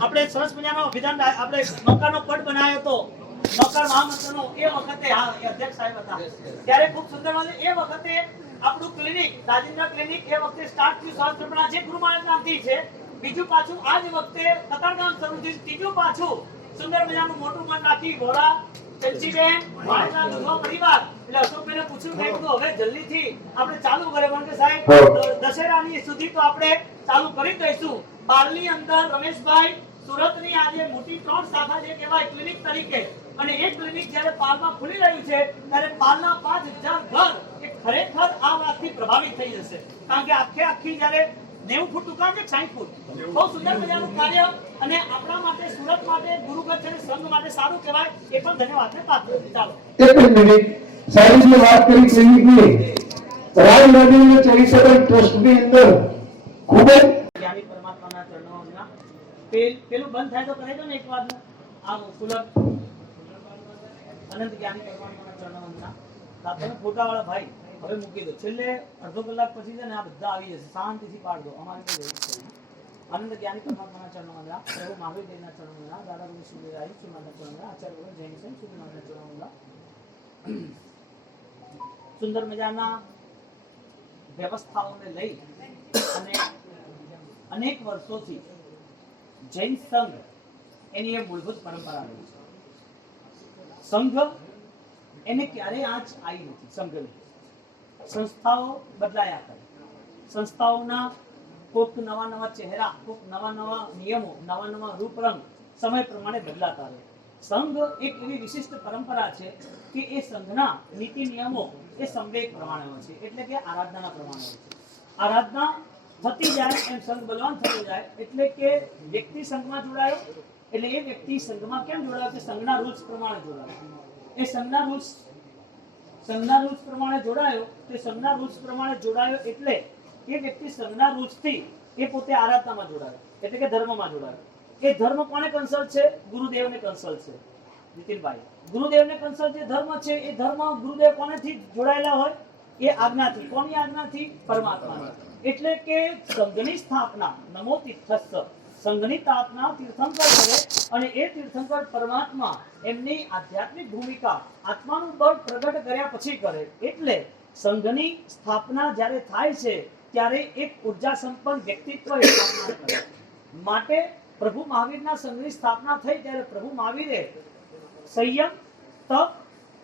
આપણે સરસ મજાનો અભિધાન આપણે નૌકાનો પટ બનાવ્યો તો નૌકા મહામંત્રનો એ વખતે હા એ અધ્યક્ષ સાહેબ હતા ત્યારે ખૂબ સુંદર વાત એ વખતે આપણું ક્લિનિક રાજેન્દ્ર ક્લિનિક એ વખતે સ્ટાર્ટ થયું સ્વાસ્થ્યપણા જે ગુરુ મહારાજ નામથી છે બીજું પાછું આ જ વખતે કતારગામ શરૂ થયું ત્રીજું પાછું સુંદર મજાનું મોટું મન રાખી વોરા પેન્સીબેન મારા દુધો પરિવાર એટલે અશોકભાઈને પૂછ્યું કે તો હવે જલ્દીથી આપણે ચાલુ કરે કારણ કે સાહેબ દશેરાની સુધી તો આપણે ચાલુ કરી દઈશું પાલની અંદર રમેશભાઈ સુરતની આજે મોટી 3 શાખા જે કહેવાય ક્લિનિક તરીકે અને એક ક્લિનિક જ્યારે પાલમાં ખુલી રહ્યું છે ત્યારે પાલના 5000 ઘર એ ખરેખર આ વાતથી પ્રભાવિત થઈ જશે કારણ કે આખી જ્યારે 90 ફૂટ દુકાન છે 60 ફૂટ બહુ સુંદર મજાનું કાર્ય અને આપણા માટે સુરત માટે ગુરુગત અને સંઘ માટે સારું કહેવાય એ પણ ધન્યવાદને પાત્ર છે ચાલો એક મિનિટ સાહેબની વાત કરી ક્લિનિકની રાજનગરી ચેરિટેબલ ટ્રસ્ટની અંદર ખૂબ જ જ્ઞાની પરમાત્માના ચરણોના પેલું બંધ થાય તો કહી દો ને એક વાત આ સુલભ અનંત જ્ઞાની પરમાત્માના ચરણોના આપણને ફોટાવાળા ભાઈ હવે મૂકી દો છેલ્લે અડધો કલાક પછી છે ને આ બધા આવી જશે શાંતિથી પાડ દો અમારે તો જરૂર છે અનંત જ્ઞાની પરમાત્માના ચરણોના પ્રભુ મહાવીર દેવના ચરણોના દાદા ગુરુ સુરેરાય શ્રીમાના ચરણોના આચાર્ય ગુરુ જૈન સંત સુધીમાના ચરણોના સુંદર મજાના વ્યવસ્થાઓને લઈ અને અનેક વર્ષોથી જૈન સંઘ એની એ મૂળભૂત પરંપરા રહી છે સંઘ એને ક્યારેય આંચ આવી નથી સંઘની સંસ્થાઓ બદલાયા કરે સંસ્થાઓના કોઈક નવા ચહેરા કોઈક નવા નિયમો નવા રૂપરંગ સમય પ્રમાણે બદલાતા રહે સંઘ એક એવી વિશિષ્ટ પરંપરા છે કે એ સંઘના નીતિ નિયમો એ સંવેગ પ્રમાણે હોય છે એટલે કે આરાધનાના પ્રમાણે હોય છે આરાધના થતી જાય એમ સંઘ બલવાન થતો જાય એટલે કે વ્યક્તિ સંઘમાં જોડાયો એટલે એ વ્યક્તિ સંઘમાં કેમ જોડાયો કે સંઘના રૂલ્સ પ્રમાણે જોડાયો એ સંઘના રૂલ્સ પ્રમાણે જોડાયો તે સંઘના રૂલ્સ પ્રમાણે જોડાયો એટલે એ વ્યક્તિ સંઘના રૂલ્સથી એ પોતે આરાધનામાં જોડાયો એટલે કે ધર્મમાં જોડાયો એ ધર્મ કોને કન્સલ્ટ છે ગુરુદેવને કન્સલ્ટ છે નીતિનભાઈ ગુરુદેવને કન્સલ્ટ જે ધર્મ છે એ ધર્મ ગુરુદેવ કોનેથી જોડાયેલા હોય એ આજ્ઞાથી કોની આજ્ઞાથી પરમાત્માની એટલે કે સંઘની સ્થાપના નમો તીર્થસ્થ સંઘની સ્થાપના તીર્થંકર કરે અને એ તીર્થંકર પરમાત્મા એમની આધ્યાત્મિક ભૂમિકા આત્માનું બળ પ્રગટ કર્યા પછી કરે એટલે સંઘની સ્થાપના જ્યારે થાય છે ત્યારે એક ઉર્જા સંપન્ન વ્યક્તિત્વ સ્થાપના કરે માટે પ્રભુ મહાવીરના સંઘની સ્થાપના થઈ ત્યારે પ્રભુ મહાવીરે સંયમ તપ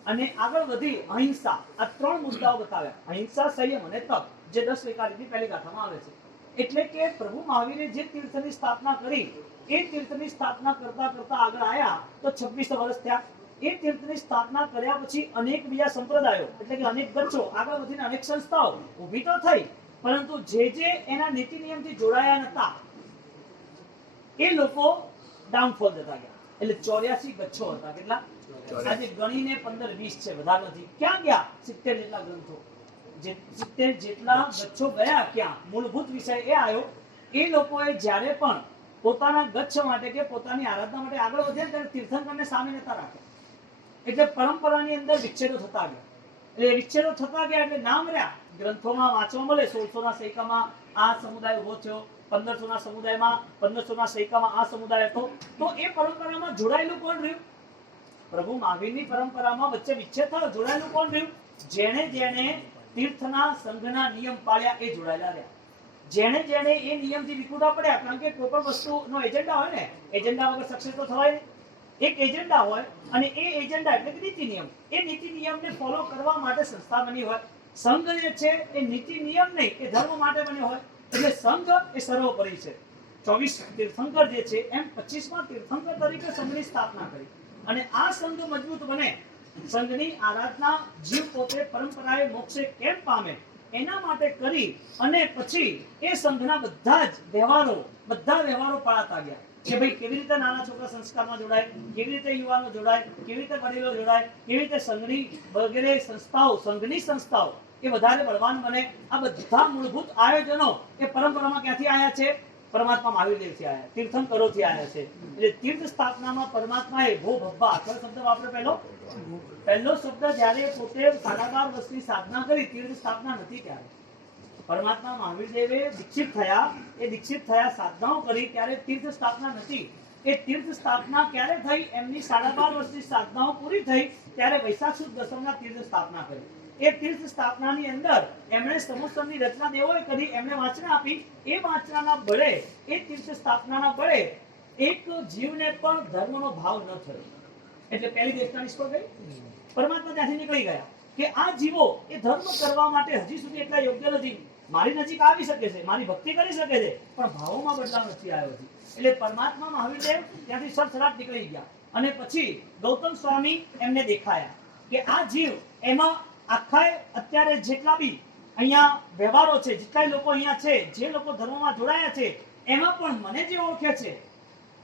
અને આગળ વધી અહિંસા આ 3 મુદ્દાઓ બતાવ્યા અહિંસા સંયમ અને તપ જે 10 વેકારીની પહેલી ગાથામાં આવે છે એટલે કે પ્રભુ મહાવીરે જે તીર્થની સ્થાપના કરી એ તીર્થની સ્થાપના કરતા આગળ આયા તો 26 વર્ષ થયા એ તીર્થની સ્થાપના કર્યા પછી અનેક બીજા સંપ્રદાયો એટલે કે અનેક ગચ્છો આગળ વધીને અનેક સંસ્થાઓ ઊભી તો થઈ પરંતુ જે એના નીતિ નિયમથી જોડાયા નતા એ લોકો ડાઉનફોલ થતા ગયા એટલે 84 ગચ્છો હતા કેટલા આજે ગણીને 15-20 છે વધારે નથી ક્યાં ગયા 70 જેટલા ગ્રંથો 70 જેટલા ગચ્છો ગયા ક્યાં મૂળભૂત વિષય એ આવ્યો એ લોકોએ જ્યારે પણ પોતાના ગચ્છ માટે કે પોતાની આરાધના માટે આગળ વધ્યા ત્યારે તીર્થંકરને સામે નતા રાખ્યા એટલે પરંપરાની અંદર વિચ્છેદો થતા ગયા એટલે વિચ્છેદો થતા ગયા એટલે નામ રહ્યા ગ્રંથોમાં વાંચવા મળે 1600ના સૈકામાં આ સમુદાય ઉભો થયો 1500ના સમુદાયમાં 1500ના સૈકામાં આ સમુદાય હતો તો એ પરંપરામાં જોડાયેલું કોણ રહ્યું પ્રભુ મહાવીરની પરંપરામાં વચ્ચે વિચ્છેદ થયો જોડાયેલું કોણ રહ્યું જેણે તીર્થના સંઘના નિયમ પાળ્યા એ જોડાયેલા રહ્યા જેણે એ નિયમથી વિખૂટા પડ્યા કારણ કે કોઈ પણ વસ્તુનો એજન્ડા હોય ને એજન્ડા વગર સક્સેસ તો થવાય નહીં એક એજન્ડા હોય અને એ એજન્ડા એટલે કે નીતિ નિયમ એ નીતિ નિયમને ફોલો કરવા માટે સંસ્થા બની હોય સંઘ જે છે એ નીતિ નિયમ નહીં એ ધર્મ માટે બન્યો હોય એટલે સંઘ એ સર્વોપરી છે 24 તીર્થંકર જે છે એમ 25મા તીર્થંકર તરીકે સંઘની સ્થાપના કરી અને આ સંઘ મજબૂત બને સંઘની આરાધના જીવ પોતે પરંપરાએ મોક્ષે કેમ પામે એના માટે કરી અને પછી એ સંઘના બધા વ્યવહારો પાળાતા ગયા કે ભાઈ કેવી રીતે નાના છોકરા સંસ્કારમાં જોડાય કેવી રીતે યુવાનો જોડાય કેવી રીતે વડીલો જોડાય કેવી રીતે સંઘની વગેરે સંઘની સંસ્થાઓ એ વધારે બળવાન બને આ બધા મૂળભૂત આયોજનો એ પરંપરામાં ક્યાંથી આવ્યા છે પરમાત્મા મહાવીર દેવથી આવ્યા તીર્થંકરોથી આવ્યા છે એટલે તીર્થ સ્થાપનામાં પરમાત્માએ ભો ભબ્બા કયો શબ્દ વાપરે પહેલો શબ્દ જ્યારે પોતે 12.5 વર્ષની સાધના કરી તીર્થ સ્થાપના નથી ત્યારે પરમાત્મા મહાવીર દેવે દીક્ષિત થયા, એ દીક્ષિત થયા સાધનાઓ કરી ત્યારે તીર્થ સ્થાપના નથી. એ તીર્થ સ્થાપના ક્યારે થઈ? એમની 12.5 વર્ષની સાધનાઓ પૂરી થઈ ત્યારે વૈશાખ સુદ દસમના તીર્થ સ્થાપના કરી. એ તીર્થ સ્થાપનાની અંદર એમણે સમોસરની રચના દેવોએ કરી, એમણે વાંચના આપી. એ વાંચનાના બળે, એ તીર્થ સ્થાપનાના બળે એક જીવને પણ ધર્મનો ભાવ ન થયો. એટલે પહેલી દેશના નિષ્ફળ ગઈ. પરમાત્મા ત્યાંથી નીકળી ગયા કે આ જીવો એ ધર્મ કરવા માટે હજી સુધી એટલા યોગ્ય નથી. મારી નજીક આવી શકે છે, મારી ભક્તિ કરી શકે છે, પણ ભાવોમાં બદલાવ નથી આવ્યો છે. એટલે પરમાત્મા મહાવીર દેવ ત્યાંથી સરસરાટ નીકળી ગયા. અને પછી ગૌતમ સ્વામી એમને દેખાયા કે આ જીવ એમાં આખા અત્યારે જેટલા બી અહીંયા વ્યવહારો છે, જેટલા લોકો અહીંયા છે, જે લોકો ધર્મમાં જોડાયા છે, એમાં પણ મને જે ઓળખે છે,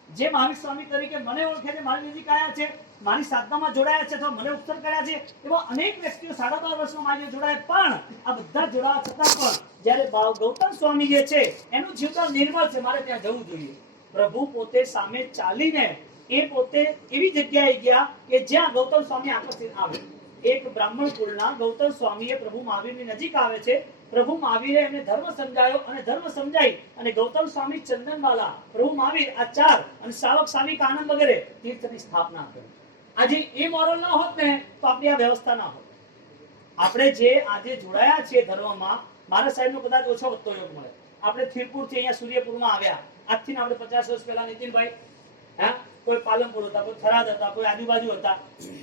જે મહાવીર સ્વામી તરીકે મને ઓળખે છે, મારી નજીક આવ્યા છે, મારી સાધનામાં જોડાયા છે અથવા મને ઉપસર કર્યા છે, એવા અનેક વ્યક્તિઓ 12.5 વર્ષમાં મારી જોડાયા. પણ આ બધા જોડાવા છતાં પણ જ્યારે ગૌતમ સ્વામી જે છે એનું જીવન નિર્મળ છે, મારે ત્યાં જવું જોઈએ. પ્રભુ પોતે સામે ચાલીને એ પોતે એવી જગ્યાએ ગયા કે જ્યાં ગૌતમ સ્વામી આકર્ષિત આવે. એક બ્રાહ્મણ કુળના ગૌતમ સ્વામીએ પ્રભુ મહાવીરની નજીક આવે છે. પ્રભુ મહાવીરે એમને ધર્મ સમજાયો અને ધર્મ સમજાઈ અને ગૌતમ સ્વામી, ચંદનવાલા, પ્રભુ મહાવીર આ 4 અને શ્રાવક સાવિક આનંદ વગેરે તીર્થની સ્થાપના કરી. આજે એ મોરલ ન હોત ને તો આપણી આ વ્યવસ્થા ના હોત. આપણે જે આજે જોડાયા છીએ ધર્મમાં, મારા સાહેબનો કદાચ ઓછો વધતો યોગ મળે. આપણે થીરપુરથી અહીંયા સૂર્યપુરમાં આવ્યા. આજથી આપણે 50 વર્ષ પહેલા નીતિનભાઈ, હા, કોઈ પાલનપુર હતા, કોઈ થરાદ હતા, કોઈ આજુબાજુ હતા,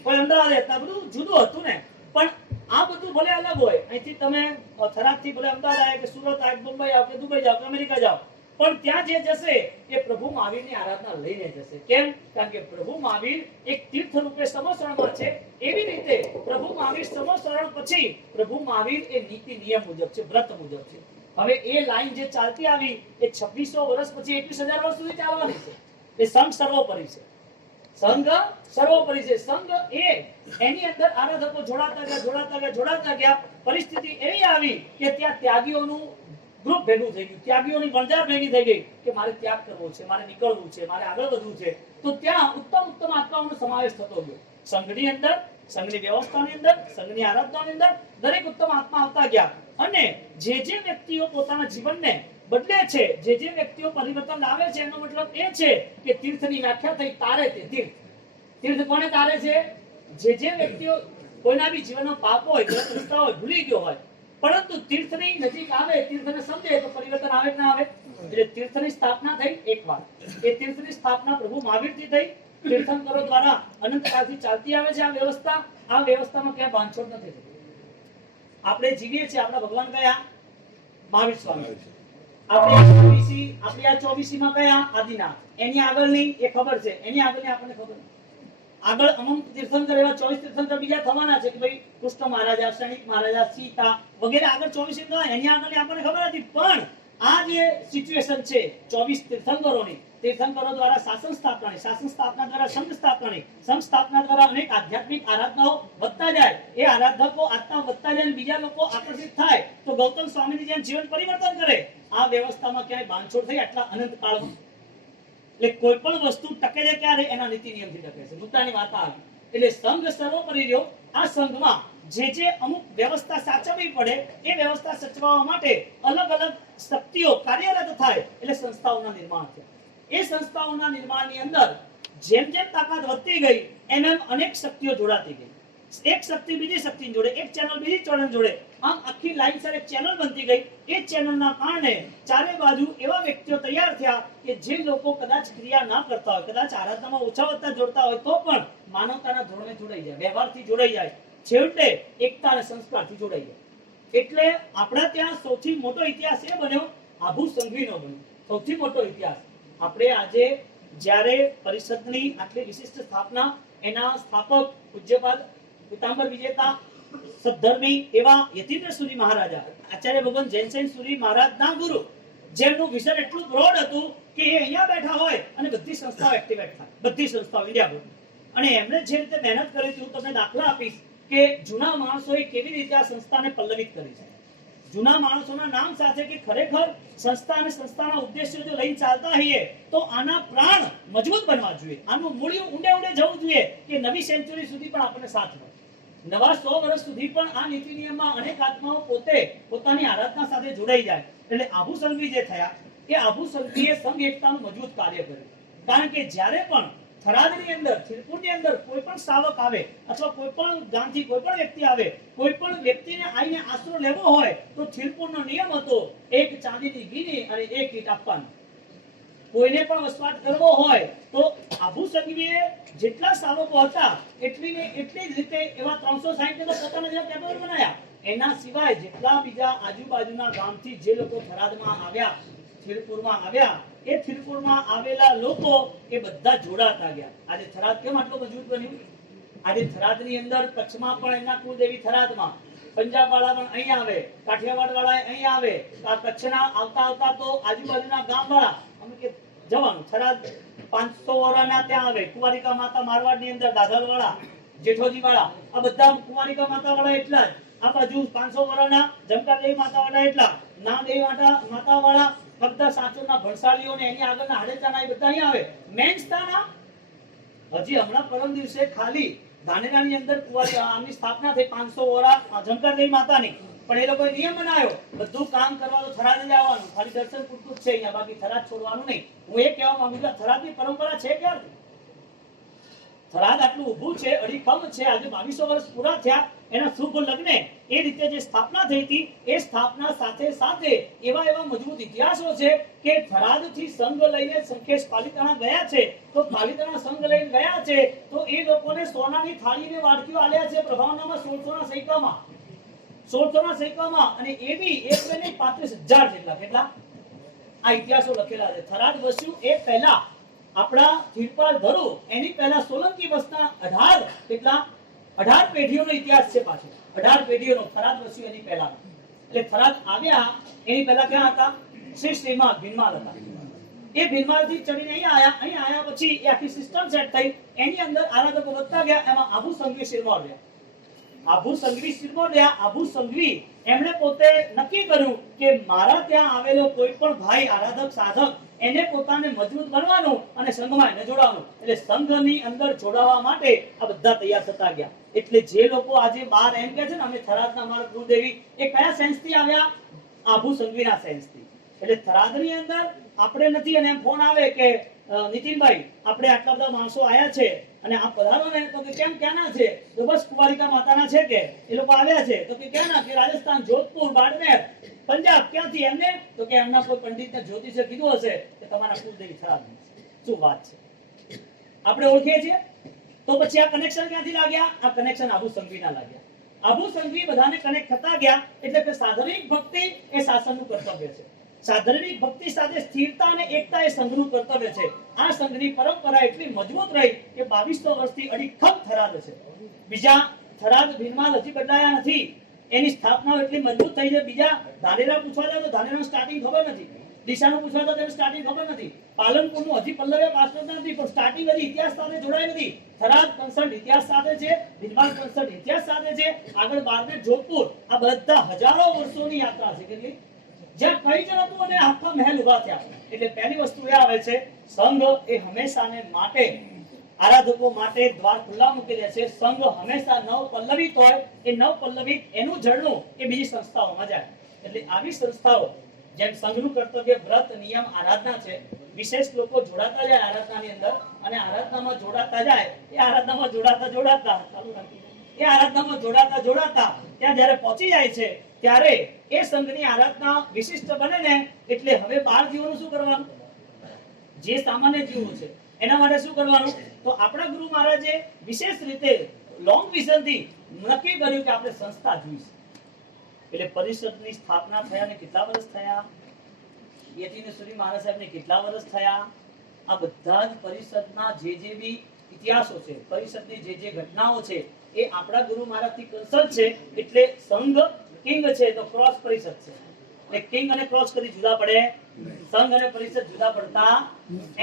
કોઈ અમદાવાદ હતા, બધું જુદું હતું ને. પણ આ બધું ભલે અલગ હોય. અહીંથી તમે થરાદથી ભલે અમદાવાદ આવે કે સુરત આવે, મુંબઈ આવે કે દુબઈ જાઓ કે અમેરિકા જાઓ, પણ ત્યાં જે જશે એ પ્રભુ મહાવીરની આરાધના લઈને જશે. કેમ? કારણ કે પ્રભુ મહાવીર એક તીર્થ રૂપે સમોસરણમાં છે. એવી રીતે પ્રભુ મહાવીર સમોસરણ પછી પ્રભુ મહાવીર એ નીતિ નિયમ મુજબ છે, વ્રત મુજબ છે. હવે એ લાઈન જે ચાલતી આવી એ 2600 વર્ષ પછી 21,000 વર્ષ સુધી ચાલવાની છે. એ સંઘ સર્વોપરી છે. સંઘ સર્વોપરી છે. સંઘ એની અંદર આરાધકો જોડાતા ગયા. પરિસ્થિતિ એવી આવી કે ત્યાં ત્યાગીઓનું ગ્રુપ ભેગું થઈ ગયું, ત્યાગીઓની ગણજાર ભેગી થઈ ગઈ કે મારે ત્યાગ કરવો છે, મારે નીકળવું છે, મારે આગળ વધવું છે. તો ત્યાં ઉત્તમ આત્માઓનો સમાવેશ થતો ગયો. સંઘની અંદર, સંઘની વ્યવસ્થાની અંદર, સંઘની આરાધનાની અંદર દરેક ઉત્તમ આત્મા આવતા ગયા. અને જે વ્યક્તિઓ પોતાના જીવનને બદલે છે, જે વ્યક્તિઓ પરિવર્તન લાવે છે, એનો મતલબ એ છે કે તીર્થની વ્યાખ્યા થઈ તારે તે તીર્થ. તીર્થ કોને તારે છે? જે વ્યક્તિઓ કોઈના બી જીવનમાં પાપ હોય, નિષ્ઠા હોય, ભૂલી ગયો હોય, પરંતુ તીર્થની નજીક આવે, તીર્થને સમજે તો પરિવર્તન આવે કે ના આવે. એટલે તીર્થની સ્થાપના થઈ એકવાર. એ તીર્થની સ્થાપના પ્રભુ મહાવીરથી થઈ. તીર્થંકરો દ્વારા અનંતકાળથી ચાલતી આવે છે આ વ્યવસ્થા. આ વ્યવસ્થામાં ક્યાંય બાંધછોડ નથી થતી. આપણે જીવીએ છીએ, આપણા ભગવાન કયા? મહાવીર સ્વામી. આપણી આ 24 માં કયા? આદિનાથ. એની આગળની એ ખબર છે, એની આગળની આપણને ખબર નથી. આગળ અનંત તીર્થંકર એવા 24 તીર્થંકર બીજા થવાના છે કે ભાઈ કૃષ્ણ મહારાજા, શનિક મહારાજા, સીતા વગેરે આગળ 24 થવાના. એની આગળની આપણને ખબર નથી. પણ આ જે સિચ્યુએશન છે 24 તીર્થંકરોની, તીર્થંકરો દ્વારા શાસન સ્થાપનાની, શાસન સ્થાપના દ્વારા સંઘ સ્થાપનાની, સંઘ સ્થાપના દ્વારા અનેક આધ્યાત્મિક આરાધનાઓ વધતા જાય. એ આરાધકો આત્મા વધતા જાય, બીજા લોકો આકર્ષિત થાય તો ગૌતમ સ્વામીની જેમ જીવન પરિવર્તન કરે. આ વ્યવસ્થામાં ક્યાંય બાંધછોડ થઈ આટલા અનંત કાળમાં. એટલે કોઈ પણ વસ્તુ ટકે છે ક્યારે? એના નીતિ નિયમથી ટકે છે. મુદ્દાની વાત આવી. એટલે સંઘ સર્વોપરી રહ્યો. આ સંઘમાં જે અમુક વ્યવસ્થા સાચવવી પડે એ વ્યવસ્થા સચવાવા માટે અલગ અલગ શક્તિઓ કાર્યરત થાય. એટલે સંસ્થાઓના નિર્માણ થયા. એ સંસ્થાઓના નિર્માણની અંદર જેમ તાકાત વધતી ગઈ એમ અનેક શક્તિઓ જોડાતી ગઈ. એક શક્તિ બીજી શક્તિ જોડે, એક ચેનલ બીજી ચેનલ જોડે, આમ આખી લાઈન સર એક ચેનલ બનતી ગઈ. એ ચેનલના કારણે ચારે બાજુ એવા વ્યક્તિઓ તૈયાર થયા કે જે લોકો કદાચ ક્રિયા ના કરતા હોય, કદાચ આરાધનામાં ઓછા વધતા જોડતા હોય તો પણ માનવતાના ધોરણે જોડાઈ જાય, વ્યવહારથી જોડાઈ જાય, છેવટે એકતા અને સંસ્કારથી જોડાઈ જાય. એટલે આપણા ત્યાં સૌથી મોટો ઇતિહાસ એ બન્યો આભુ સંઘવીનો બન્યો. સૌથી મોટો ઇતિહાસ. આપણે આજે જ્યારે પરિષદની આટલી વિશિષ્ટ સ્થાપના, એના સ્થાપક પૂજ્યપાદ પીતાંબર વિજેતા સદ્ધર્મી એવા યતીન્દ્ર સુરી મહારાજા, આચાર્ય ભગવાન જૈનસેન સુરી મહારાજના ગુરુ, જેમનું વિઝન એટલું બ્રોડ હતું કે એ અહીંયા બેઠા હોય અને બધી સંસ્થાઓ એક્ટિવેટ થાય, બધી સંસ્થાઓ ઇન્ડિયાભરની. અને એમણે જે રીતે મહેનત કરી હતી, હું તમને દાખલા આપીશ કે જૂના માણસોએ કેવી રીતે આ સંસ્થાને પલ્લવિત કરી છે. જૂના માણસોના નામ સાથે કે ખરેખર સંસ્થા અને સંસ્થાના ઉદ્દેશ્યો જો લઈને ચાલતા હોઈએ તો આના પ્રાણ મજબૂત બનવા જોઈએ, આનું મૂળિયું ઊંડે જવું જોઈએ કે નવી સેન્ચુરી સુધી પણ આપણને સાથ મળે. નવા 100 વર્ષ સુધી પણ આ નીતિ નિયમમાં અનેક આત્માઓ પોતે પોતાની આરાધના સાથે જોડાઈ જાય. એટલે આભુ સંઘવી જે થયા એ આભુ સંઘવીએ સંઘ એકતાનું મજબૂત કાર્ય કર્યું. કારણ કે જ્યારે પણ થરાદની અંદર થીરપુરની અંદર કોઈ પણ શ્રાવક આવે અથવા કોઈ પણ ગામથી કોઈ પણ વ્યક્તિ આવે, કોઈ પણ વ્યક્તિને આવીને આશરો લેવો હોય તો થીરપુરનો નિયમ હતો એક ચાંદીની ગીની અને એક ઈંટ આપવાની. કોઈને પણ વસવાટ કરવો હોય તો આભુ સંઘવીએ જેટલા શ્રાવકો હતા એટલી જ રીતે એવા 360 ને પોતાના જેવા કેટેગરી બનાવ્યા. એના સિવાય જેટલા બીજા આજુબાજુના ગામથી જે લોકો થરાદમાં આવ્યા, થીરપુરમાં આવ્યા, એ થીરપુરમાં આવેલા લોકો એ બધા જોડાતા ગયા. આજે થરાદ કેમ આટલો મજબૂત બન્યું? આજે થરાદની અંદર કચ્છમાં પણ એના કુળદેવી થરાદમાં, પંજાબ વાળા પણ અહીં આવે, કાઠિયાવાડ વાળા અહીં આવે, આ કચ્છના આવતા તો આજુબાજુના ગામ વાળા અમે કે જવાનું થરાદ 500 વર્ષના ત્યાં આવે. કુંવારિકા માતા મારવાડની અંદર દાદર વાળા, જેઠોજી વાળા, આ બધા કુંવારિકા માતા વાળા એટલા જ. આ બાજુ 500 વર્ષના જમકાદેવી માતા વાળા એટલા, નાદેવી માતા વાળા બધા સાચોના ભણસાલીઓ ને એની આગળના હાડેચાના એ બધા અહીં આવે. મેન સ્થાન હજી હમણાં પરમ દિવસે ખાલી ધાનેરાની અંદર આમની સ્થાપના થઈ 500 વર્ષ જમકાદેવી માતાની, પણ એ લોકોએ નિયમ બનાવ્યો બધું કામ કરવા તો થરાદ જ આવવાનું, ખાલી દર્શન પૂરતું જ છે અહીંયા, બાકી થરાદ છોડવાનું નહીં. હું એ કહેવા માંગુ છું થરાદની પરંપરા છે ક્યારથી? થરાદ આટલું ઊભું છે, અડીખમ છે. આજે 2200 વર્ષ પૂરા થયા એના શુભ લગ્ને એ રીતે જે સ્થાપના થઈ હતી એ સ્થાપના સાથે સાથે એવા મજબૂત ઇતિહાસો છે કે થરાદથી સંઘ લઈને સંકેશ પાલિતાણા ગયા છે, તો પાલિતાણા સંઘ લઈને ગયા છે તો એ લોકોને સોનાની થાળીને વાડકીઓ આલ્યા છે પ્રભાવનામાં 1600ના સૈકામાં, 1600ના સૈકામાં. અને એ બી એક ને 35,000 જેટલા. કેટલા? આ ઇતિહાસો લખેલા છે. થરાદ વસ્યું એ પહેલા આપણા થીરપાલ ધરો એની પહેલા સોલંકી વંશના 18 પેઢીઓનો ઇતિહાસ છે. પાછો 18 પેઢીઓનો થરાદ વસ્યું એની પહેલા. એટલે થરાદ આવ્યા એની પહેલા ક્યાં હતા? શ્રીમાં ભીનમાલ હતા. એ ભીનમાલથી ચડીને અહીં આયા પછી એ આખી સિસ્ટમ સેટ થઈ. એની અંદર આરાધકો વધતા ગયા. એમાં આભુ સંઘવી શિરમોર રહ્યા. આભુ સંઘવી એમણે પોતે નક્કી કર્યું કે મારા ત્યાં આવેલો કોઈ પણ ભાઈ આરાધક સાધક એને પોતાને મજબૂત બનવાનું અને સંઘમાં એને જોડાવાનું. એટલે સંઘની અંદર જોડાવા માટે આ બધા તૈયાર થતા ગયા. એટલે જે લોકો આજે બહાર એમ કહે છે ને અમે થરાદના અમારા કુળદેવી, એ કયા સેન્સથી આવ્યા? આભુ સંઘવીના સેન્સથી. એટલે થરાદની અંદર આપણે નથી અને એમ ફોન આવે કે નીતિનભાઈ આપણે આટલા બધા માણસો આયા છે અને આ પધારો ને, તો કે કેમ ક્યાંના છે? તો બસ કુંવારિકા માતાના છે કે એ લોકો આવ્યા છે. તો કે ક્યાંના? કે રાજસ્થાન, જોધપુર, બાડમેર, પંજાબ. ક્યાંથી? એમને તો કે એમના કોઈ પંડિતને જ્યોતિષે કીધું હશે કે તમારા કુળદેવી થરાદ. શું વાત છે? આપણે ઓળખીએ છીએ. તો પછી આ કનેક્શન ક્યાંથી લાગ્યા? આ કનેક્શન આભુ સંઘવીના લાગ્યા. આભુ સંઘવી બધાને કનેક્ટ થતા ગયા. એટલે કે સાધનિક ભક્તિ એ શાસનનું કર્તવ્ય છે. સાધનિક ભક્તિ સાથે સ્થિરતા અને એકતા એ સંઘનું કર્તવ્ય છે. આ સંઘની પરંપરા એટલી મજબૂત રહી કે 2200 વર્ષથી અડીખમ થરાદ છે. બીજા થરાદ ભીનમાલ હજી બદલાયા નથી. એની સ્થાપના એટલી મજબૂત થઈ છે. બીજા ધાનેરા પૂછવા જાવ તો ધાનેરાનું સ્ટાર્ટિંગ ખબર નથી, ડીસાનું પૂછવા જાવ તો સ્ટાર્ટિંગ ખબર નથી, પાલનપુરનું હજી પલ્લવે પાસવર્ડ નથી, પણ સ્ટાર્ટિંગ હજી ઇતિહાસ સાથે જોડાય નથી. થરાદ કન્સર્ટ ઇતિહાસ સાથે છે, ભીનમાલ કન્સર્ટ ઇતિહાસ સાથે છે, આગળ બારમેર, જોધપુર, આ બધા હજારો વર્ષોની યાત્રા છે. કેટલી? જ્યાં કઈ જ નતું અને આખા મહેલ ઉભા થયા. એટલે પહેલી વસ્તુ એ આવે છે સંઘ એ હંમેશાને માટે આરાધકો માટે દ્વાર ખુલ્લા મૂકી દે છે. સંઘ હંમેશા નવ પલ્લવિત હોય. એ નવ પલ્લવિત એનું ઝરણું એ બીજી સંસ્થાઓમાં જાય. એટલે આવી સંસ્થાઓ જેમ સંઘનું કર્તવ્ય વ્રત, નિયમ, આરાધના છે. વિશેષ લોકો જોડાતા જાય આરાધનાની અંદર અને આરાધનામાં જોડાતા જાય. એ આરાધનામાં જોડાતા ત્યાં જ્યારે પહોંચી જાય છે ત્યારે એ સંઘની આરાધના વિશિષ્ટ બને ને એટલે હવે 12 જીવોનું શું કરવાનું? જે સામાન્ય જીવો છે એના માટે શું કરવાનું? તો આપણા ગુરુ મહારાજે વિશેષ રીતે લોંગ વિઝનથી નક્કી કર્યું કે આપણે સંસ્થા જોઈશું. એટલે પરિષદની સ્થાપના થયા ને કેટલા વર્ષ થયા? યતિનેશ્વરી મહારાજ સાહેબને કેટલા વર્ષ થયા? આ બધા જ પરિષદના જે બી ઇતિહાસો છે, પરિષદની જે ઘટનાઓ છે એ આપણા ગુરુ મહારાજથી કન્સલ્ટ છે. એટલે સંઘ કિંગ છે તો ક્રોસ પરિષદ છે. એટલે કિંગ અને ક્રોસ કદી જુદા પડે? સંઘ અને પરિષદ જુદા પડતા?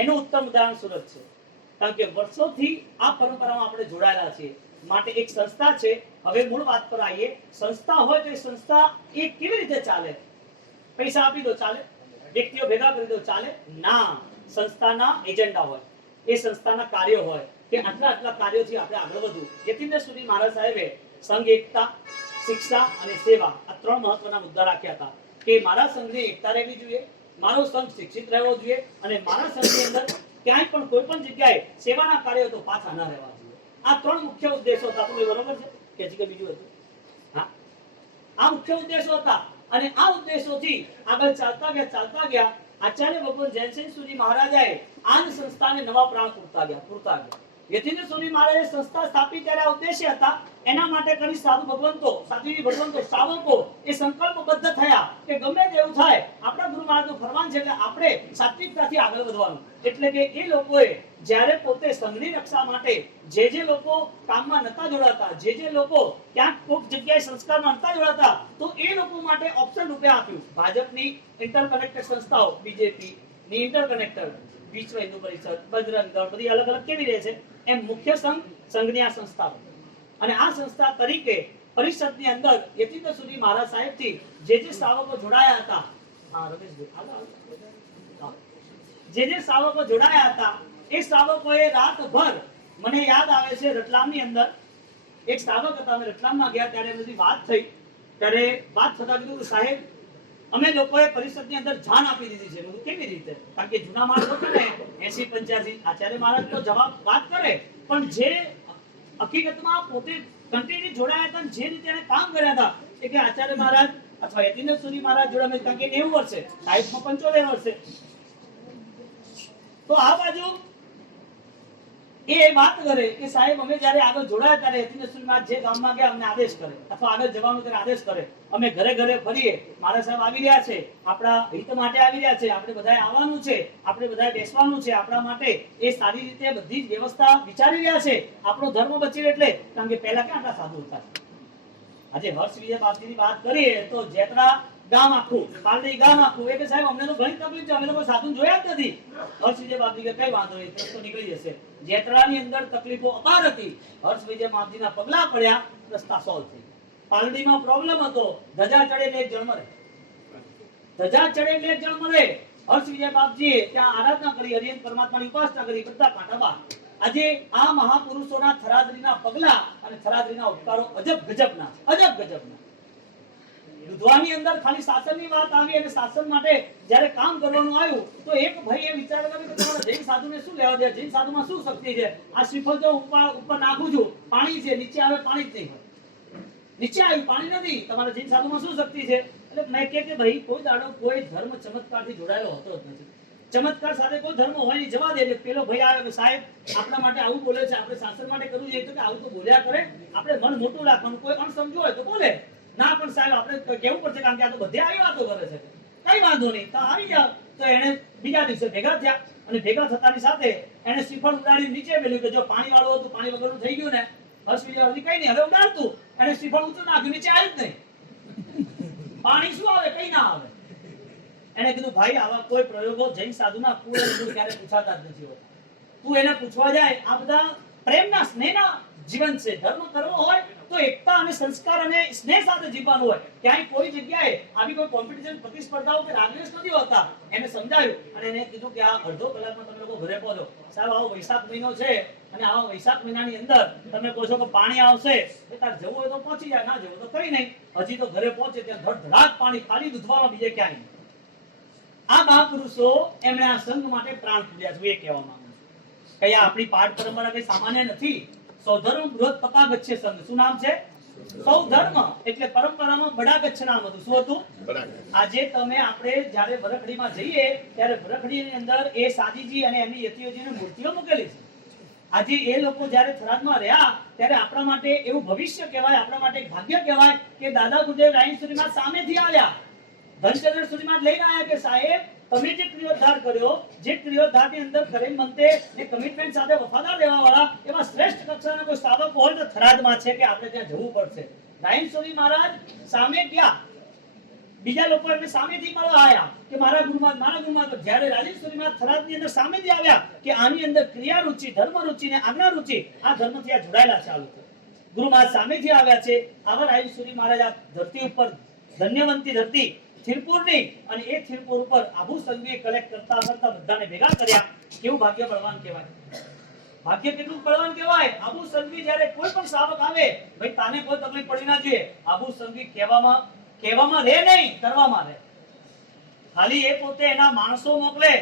એનું ઉત્તમ ઉદાહરણ સુરત છે. કારણ કે વર્ષોથી આ પરંપરામાં આપણે જોડાયેલા છીએ. માટે એક સંસ્થા છે. હવે મૂળ વાત પર આવીએ. સંસ્થા હોય તો એ સંસ્થા એ કેવી રીતે ચાલે? પૈસા આપી દો ચાલે? વ્યક્તિઓ ભેગા કરી દો ચાલે? ના. સંસ્થાના એજન્ડા હોય, એ સંસ્થાના કાર્યો હોય કે આટલા કાર્યોથી આપણે આગળ વધવું. યતિન્દ્ર સુરી મહારાજ સાહેબે સંઘ એકતા, શિક્ષા અને સેવા આ ત્રણ મહત્વના મુદ્દા રાખ્યા હતા કે મારા સંઘની એકતા રહેવી જોઈએ, મારો સંઘ શિક્ષિત રહેવો જોઈએ અને મારા સંઘની અંદર ક્યાંય પણ કોઈ પણ જગ્યાએ સેવાના કાર્યો તો પાછા ન રહેવા જોઈએ. આ ત્રણ મુખ્ય ઉદ્દેશો હતા. તમને બરોબર છે કે હજી કે બીજું હતું? હા, આ મુખ્ય ઉદ્દેશો હતા અને આ ઉદ્દેશોથી આગળ ચાલતા ગયા આચાર્ય ભગવાન જયસિંહ સુરી મહારાજાએ આ સંસ્થાને નવા પ્રાણ પૂરતા ગયા. યતિન્દ્ર સુરી મહારાજે સંસ્થા સ્થાપિત કર્યા ઉદ્દેશ્ય હતા એના માટે કરી સાધુજી ભગવંતો શ્રાવકો એ સંકલ્પબદ્ધ થયા કે ગમે તેવું થાય આપણા ગુરુ મહારાજનું ફરમાન છે કે આપણે સાત્વિકતાથી આગળ વધવાનું. એટલે કે એ લોકોએ જ્યારે પોતે સંઘની રક્ષા માટે જે લોકો કામમાં નતા જોડાતા, જે લોકો ક્યાંક કોઈક જગ્યાએ સંસ્કારમાં નતા જોડાતા, તો એ લોકો માટે ઓપ્શન રૂપે આપ્યું. ભાજપની ઇન્ટરકનેક્ટેડ સંસ્થાઓ, બીજેપી ની ઇન્ટરકનેક્ટેડ, વિશ્વ હિન્દુ પરિષદ, બજરંગ દળ, બધી અલગ અલગ કેવી રહે છે એમ મુખ્ય સંઘની આ સંસ્થાઓ. અને આ સંસ્થા તરીકે પરિષદની અંદર યતિન્દ્ર સુરી મહારાજ સાહેબથી જે શ્રાવકો જોડાયા હતા, હા રમેશભાઈ, જે શ્રાવકો જોડાયા હતા એ શ્રાવકોએ રાતભર, મને યાદ આવે છે રતલામની અંદર એક શ્રાવક હતા, અમે રતલામમાં ગયા ત્યારે બધી વાત થઈ, ત્યારે વાત થતા કીધું કે સાહેબ અમે લોકોએ પરિષદની અંદર જાન આપી દીધી છે. બધું કેવી રીતે? કારણ કે જૂના માણસો છે ને 80-85 આચાર્ય મહારાજ તો જવાબ વાત કરે, પણ જે હકીકતમાં પોતે કન્ટિન્યુ જોડાયા હતા જે રીતે એને કામ કર્યા હતા એ કે આચાર્ય મહારાજ અથવા યતિન્દ્ર સુરી મહારાજ જોડે અમે, કારણ કે 90 વર્ષે, સાહેબમાં 75 વર્ષે, તો આ બાજુ એ વાત કરે કે સાહેબ અમે જ્યારે આગળ જોડાયા ત્યારે યતિન્દ્ર સુરી મહારાજ જે ગામમાં ગયા અમને આદેશ કરે અથવા આગળ જવાનું ત્યારે આદેશ કરે, અમે ઘરે ઘરે ફરીએ, મારા સાહેબ આવી રહ્યા છે, આપણા હિત માટે આવી રહ્યા છે, આપણે બધાએ આવવાનું છે, આપણે બધાએ બેસવાનું છે, આપણા માટે એ સારી રીતે બધી જ વ્યવસ્થા વિચારી રહ્યા છે, આપણો ધર્મ બચી. એટલે કારણ કે પહેલા ક્યાં આટલા સાધુ હતા? આજે હર્ષ વિજય બાપજીની વાત કરીએ તો જેતરા ગામ આખું, પાલડી ગામ આખું, એ કે સાહેબ અમને તો ઘણી તકલીફ છે, અમે તો કોઈ સાધુ જોયા જ નથી. હર્ષ વિજય બાપજી કે કઈ વાંધો નહીં, રસ્તો નીકળી જશે. જેતરાની અંદર તકલીફો અપાર હતી, હર્ષ વિજય બાપજીના પગલા પડ્યા, રસ્તા સોલ્વ થઈ. પાલડીમાં પ્રોબ્લેમ હતો, ધજા ચડે એટલે એક જણ મરે, ધજા ચડે એટલે એક જણ મરે. હર્ષ વિજય બાપજીએ ત્યાં આરાધના કરી, હરિયન પરમાત્માની ઉપાસના કરી, બધા કાંટા બાર. આજે આ મહાપુરુષોના થરાદરીના પગલા અને થરાદરીના ઉપકારો અજબ ગજબના. દુધવાની અંદર ખાલી શાસનની વાત આવી અને શાસન માટે જ્યારે કામ કરવાનું આવ્યું તો એક ભાઈએ વિચાર કર્યો કે તમારા જૈન સાધુને શું લેવા દે, જૈન સાધુમાં શું શક્તિ છે? આ શ્રીફળ જો ઉપર નાખું છું, પાણી છે, નીચે આવે પાણી જ નહીં હોય, નીચે આવ્યું પાણી નથી, તમારા જૈન સાધુમાં શું શક્તિ છે? એટલે મેં કે ભાઈ કોઈ દાડો કોઈ ધર્મ ચમત્કારથી જોડાયેલો હોતો જ નથી. ચમત્કાર સાથે કોઈ ધર્મ હોય નહીં, જવા દે. એટલે પેલો ભાઈ આવ્યો કે સાહેબ આપણા માટે આવું બોલે છે, આપણે શાસન માટે કરવું જોઈએ. તો કે આવું તો બોલ્યા કરે, આપણે મન મોટું રાખવાનું, કોઈ અણસમજો હોય તો બોલે, ના પણ સાહેબ આપણે કેવું પડશે, કારણ કે આ તો બધે આવી વાતો કરે છે. કઈ વાંધો નહીં, તો આવી જાવ. તો એને બીજા દિવસે ભેગા થયા અને ભેગા થતાની સાથે એને શ્રીફળ ઉડાડી નીચે મેલ્યું કે જો પાણી વાળું હતું, પાણી વગરનું થઈ ગયું ને, હર્ષ વિજય કઈ નહીં, હવે ઉડાડતું, એને શ્રીફળ ઊંચું નાખ્યું, નીચે આવ્યું જ નહીં. પાણી શું આવે? કઈ ના આવે. એને કીધું ભાઈ આવા કોઈ પ્રયોગો જૈન સાધુના કુળ ક્યારે પૂછાતા જ નથી હોતા. તું એને પૂછવા જાય, આ બધા પ્રેમના સ્નેહના જીવન છે. ધર્મ કરવો હોય તો એકતા અને સંસ્કાર અને સ્નેહ સાથે જીવવાનું હોય. ક્યાંય કોઈ જગ્યાએ આવી કોઈ કોમ્પિટિશન, પ્રતિસ્પર્ધાઓ કે રાગદ્વેષ નથી હોતા. એને સમજાવ્યું અને એને કીધું કે આ અડધો કલાકમાં તમે લોકો ઘરે પહોંચો. સાહેબ આવો વૈશાખ મહિનો છે અને આવા વૈશાખ મહિનાની અંદર તમે કહો છો કે પાણી આવશે, તાર જવું હોય તો પહોંચી જાય, ના જવું તો કઈ નહીં. હજી તો ઘરે પહોંચે ત્યાં ધડધડાટ પાણી, ખાલી દૂધવામાં બીજે ક્યાંય નહીં. આ મહાપુરુષો એમણે આ સંઘ માટે પ્રાણ પૂર્યા છે, એ કહેવા માંગુ છું. કયા આપણી પાઠ પરંપરા કઈ સામાન્ય નથી. સૌધર્મ બૃહદ પતાગચ્છ સંઘ. શું નામ છે? સૌધર્મ. એટલે પરંપરામાં બડાગચ્છ નામ હતું. શું હતું? આજે તમે આપણે જ્યારે વરખડીમાં જઈએ ત્યારે વરખડીની અંદર એ સાજીજી અને એમની યતિઓજીની મૂર્તિઓ મૂકેલી છે. આજે એ લોકો જ્યારે થરાદમાં રહ્યા ત્યારે આપણા માટે એવું ભવિષ્ય કહેવાય, આપણા માટે ભાગ્ય કહેવાય કે દાદા ગુરુદેવ રાયણ સુરીમાં સામેથી આવ્યા, ધનચંદ્ર સુરીમાં લઈને આવ્યા કે સાહેબ તમે જે ક્રિયોદ્ધાર કર્યો, જે ક્રિયોદ્ધારની અંદર કરેલ મંતે ને કમિટમેન્ટ સાથે વફાદાર રહેવા વાળા એવા શ્રેષ્ઠ કક્ષાના કોઈ સાધક હોય તો થરાદમાં છે કે આપણે ત્યાં જવું પડશે. રાયણ સુરી મહારાજ સામે ગયા, બીજા લોકો એમને સામેથી મળવા આવ્યા કે મારા ગુરુમાં. જ્યારે રાજેશ સુરી મહારાજ થરાદની અંદર સામેથી આવ્યા કે આની અંદર ક્રિયા રુચિ, ધર્મ રુચિ ને આજ્ઞા રુચિ, આ ધર્મથી આ જોડાયેલા ચાલુ છે. ગુરુ મહારાજ સામેથી આવ્યા છે. આવા રાયણ સુરી મહારાજ આ ધરતી ઉપર, ધન્યવંતી ધરતી થીરપુરની, અને એ થીરપુર ઉપર આબુ સંઘવીએ કલેક્ટ કરતા બધાને ભેગા કર્યા. કેવું ભાગ્ય બળવાન કહેવાય. ભાગ્ય કેટલું બળવાન કહેવાય. આબુ સંઘવી જ્યારે કોઈ પણ શ્રાવક આવે, ભાઈ તાને કોઈ તકલીફ પડી ના જોઈએ, આબુ સંઘવી કહેવામાં રહે નહીં, કરવામાં રહે. ખાલી એ પોતે એના માણસો મોકલે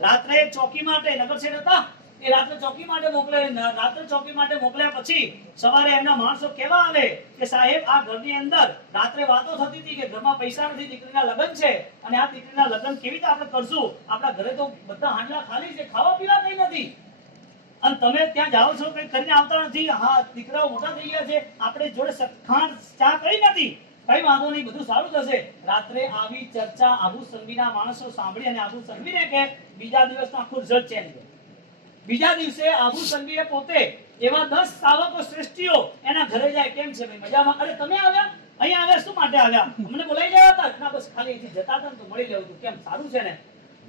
રાત્રે ચોકી માટે. નગરસેઠ હતા એ રાત્રે ચોકી માટે મોકલે. રાત્રે ચોકી માટે મોકલ્યા પછી સવારે એમના માણસો કેવા આવે કે સાહેબ આ ઘરની અંદર રાત્રે વાતો થતી હતી કે ઘરમાં પૈસા નથી, દીકરીના લગ્ન છે, અને આ દીકરીના લગ્ન કેવી રીતે આપણે કરશું, આપણા ઘરે તો બધા હાંડલા ખાલી છે, ખાવા પીવા કઈ નથી, અને તમે ત્યાં જાઓ છો કઈ કરીને આવતા નથી. હા, દીકરાઓ મોટા થઈ ગયા છે, આપણે જોડે ખાંડ ચા કઈ નથી, કઈ વાંધો નહીં, બધું સારું થશે. રાત્રે આવી ચર્ચા આબુ સંઘવીના માણસો સાંભળી અને આબુ સંઘવીને કે બીજા દિવસનો આખું રિઝલ્ટ ચેન્જ થયું. બીજા દિવસે આબુ સંઘવીએ પોતે એવા 10 શ્રાવકો શ્રેષ્ઠીઓ એના ઘરે જાય, કેમ છે ભાઈ, મજામાં? અરે તમે આવ્યા, અહીંયા આવ્યા શું માટે આવ્યા? અમને બોલાઈ ગયા હતા ના, બસ ખાલી અહીંથી જતા હતા ને તો મળી લેવું હતું, કેમ સારું છે ને?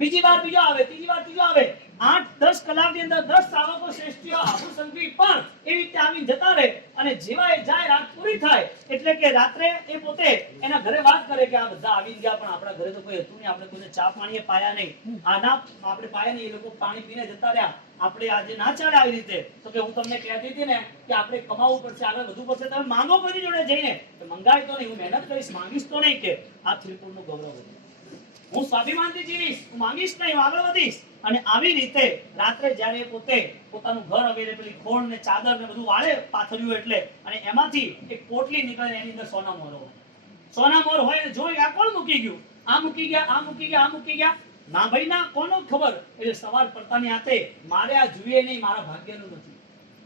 બીજી વાર બીજો આવે, ત્રીજી વાર ત્રીજો આવે. 8-10 કલાકની અંદર 10 શ્રાવકો શ્રેષ્ઠીઓ આબુ સંઘવી પણ એવી રીતે આવી જતા રહે, અને જેવા એ જાય રાત પૂરી થાય એટલે કે રાત્રે એ પોતે એના ઘરે વાત કરે કે આ બધા આવી ગયા પણ આપણા ઘરે તો કોઈ હતું નહીં, આપણે કોઈને ચા પાણીએ પાયા નહીં, આના આપણે પાયા નહીં, એ લોકો પાણી પીને જતા રહ્યા, આપણે આજે ના ચાલે આવી રીતે. તો કે હું તમને કહેતી હતી ને કે આપણે કમાવું પડશે, આગળ વધવું પડશે, તમે માંગો કોની જોડે જઈને, મંગાય તો નહીં, હું મહેનત કરીશ, માંગીશ તો નહીં. કે આ ત્રિપુરનું ગૌરવ હતું, હું સ્વાભિમાનથી જીવીશ, હું માંગીશ નહીં, હું આગળ વધીશ. અને આવી રીતે રાત્રે જ્યારે પોતે પોતાનું ઘર હવે પેલી ખોળ ને ચાદર ને બધું વાળે પાથર્યું એટલે, અને એમાંથી એક પોટલી નીકળે, એની અંદર સોના મોર હોય. સોના મોર હોય ને જોઈ આ કોણ મૂકી ગયું, આ મૂકી ગયા, આ મૂકી ગયા, આ મૂકી ગયા, ના ભાઈ ના, કોનો ખબર? એટલે સવાર પડતાની હાથે મારે આ જોઈએ નહીં, મારા ભાગ્યનું નથી,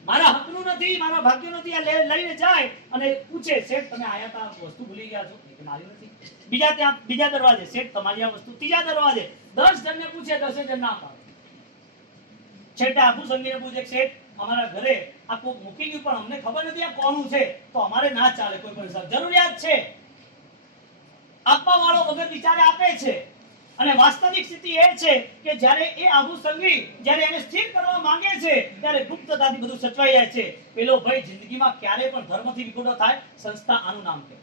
મારા હકનું નથી, મારા ભાગ્યનું નથી. આ લઈને જાય અને પૂછે, શેઠ તમે આયા તા, વસ્તુ ભૂલી ગયા છો? કે મારી નથી. બીજા દરવાજે, શેઠ તમારી આ વસ્તુ. ત્રીજા દરવાજે 10 જણને પૂછે, 10 જણ ના પાડે. છેલ્લે આબુ સંઘવીને પૂછે, શેઠ અમારા ઘરે આ કોઈ મૂકી ગયું પણ અમને ખબર નથી આ કોનું છે, તો અમારે ના ચાલે, કોઈ પણ જરૂરિયાત છે, આપવા વાળો વગર વિચારે આપે છે. અને વાસ્તવિક સ્થિતિ એ છે કે જ્યારે એ આબુ સંઘવી જ્યારે એને સ્થિર કરવા માંગે છે ત્યારે ગુપ્તતાથી બધું સચવાઈ જાય છે. પેલો ભાઈ જિંદગીમાં ક્યારે પણ ધર્મથી વિખોટો થાય, સંસ્થા આનું નામ છે.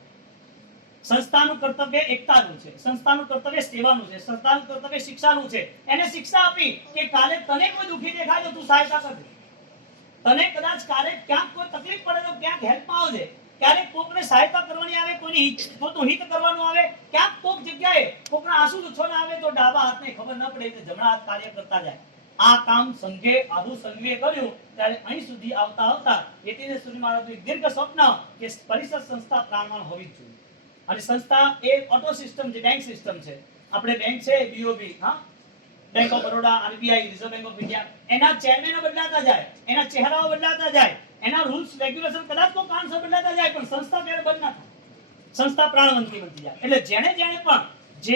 સંસ્થાનું કર્તવ્ય એકતાનું છે, સંસ્થાનું કર્તવ્ય સેવાનું છે, સંસ્થાનું કર્તવ્ય શિક્ષાનું છે. એને શિક્ષા આપી કે કાલે તને કોઈ દુખી દેખાય તો તું સહાયતા કરજે, તને કદાચ કાલે ક્યાંક કોઈ તકલીફ પડે તો ક્યાંક હેલ્પમાં આવજે, ક્યારેક કોકને સહાયતા કરવાની આવે, કોઈનું હિત કરવાનું આવે, ક્યાંક કોક જગ્યાએ કોકના આંસુ લૂછવાના આવે તો ડાબા હાથને ખબર ન પડે એટલે જમણા હાથ કાર્ય કરતા જાય. આ કામ સંઘે આબુ સંઘવીએ કર્યું. ત્યારે અહીં સુધી આવતા આવતા યતિને સુધી મારું એક દીર્ઘ સ્વપ્ન કે પરિષદ સંસ્થા પ્રાણવાન હોવી જ જોઈએ. અને સંસ્થા એ ઓટો સિસ્ટમ છે, બેંક સિસ્ટમ છે. આપણે બેંક છે બીઓબી, હા, bank of Baroda, RBI, reserve bank of India, એના ચેરમેનો બદલાતા જાય, એના ચહેરાઓ બદલાતા જાય, એના રૂલ્સ રેગ્યુલેશન કદાચ તો કાંસો બદલાતા જાય, પણ સંસ્થા ત્યારે બંધ ના થાય, સંસ્થા પ્રાણવંતી બનતી જાય. એટલે જેણે પણ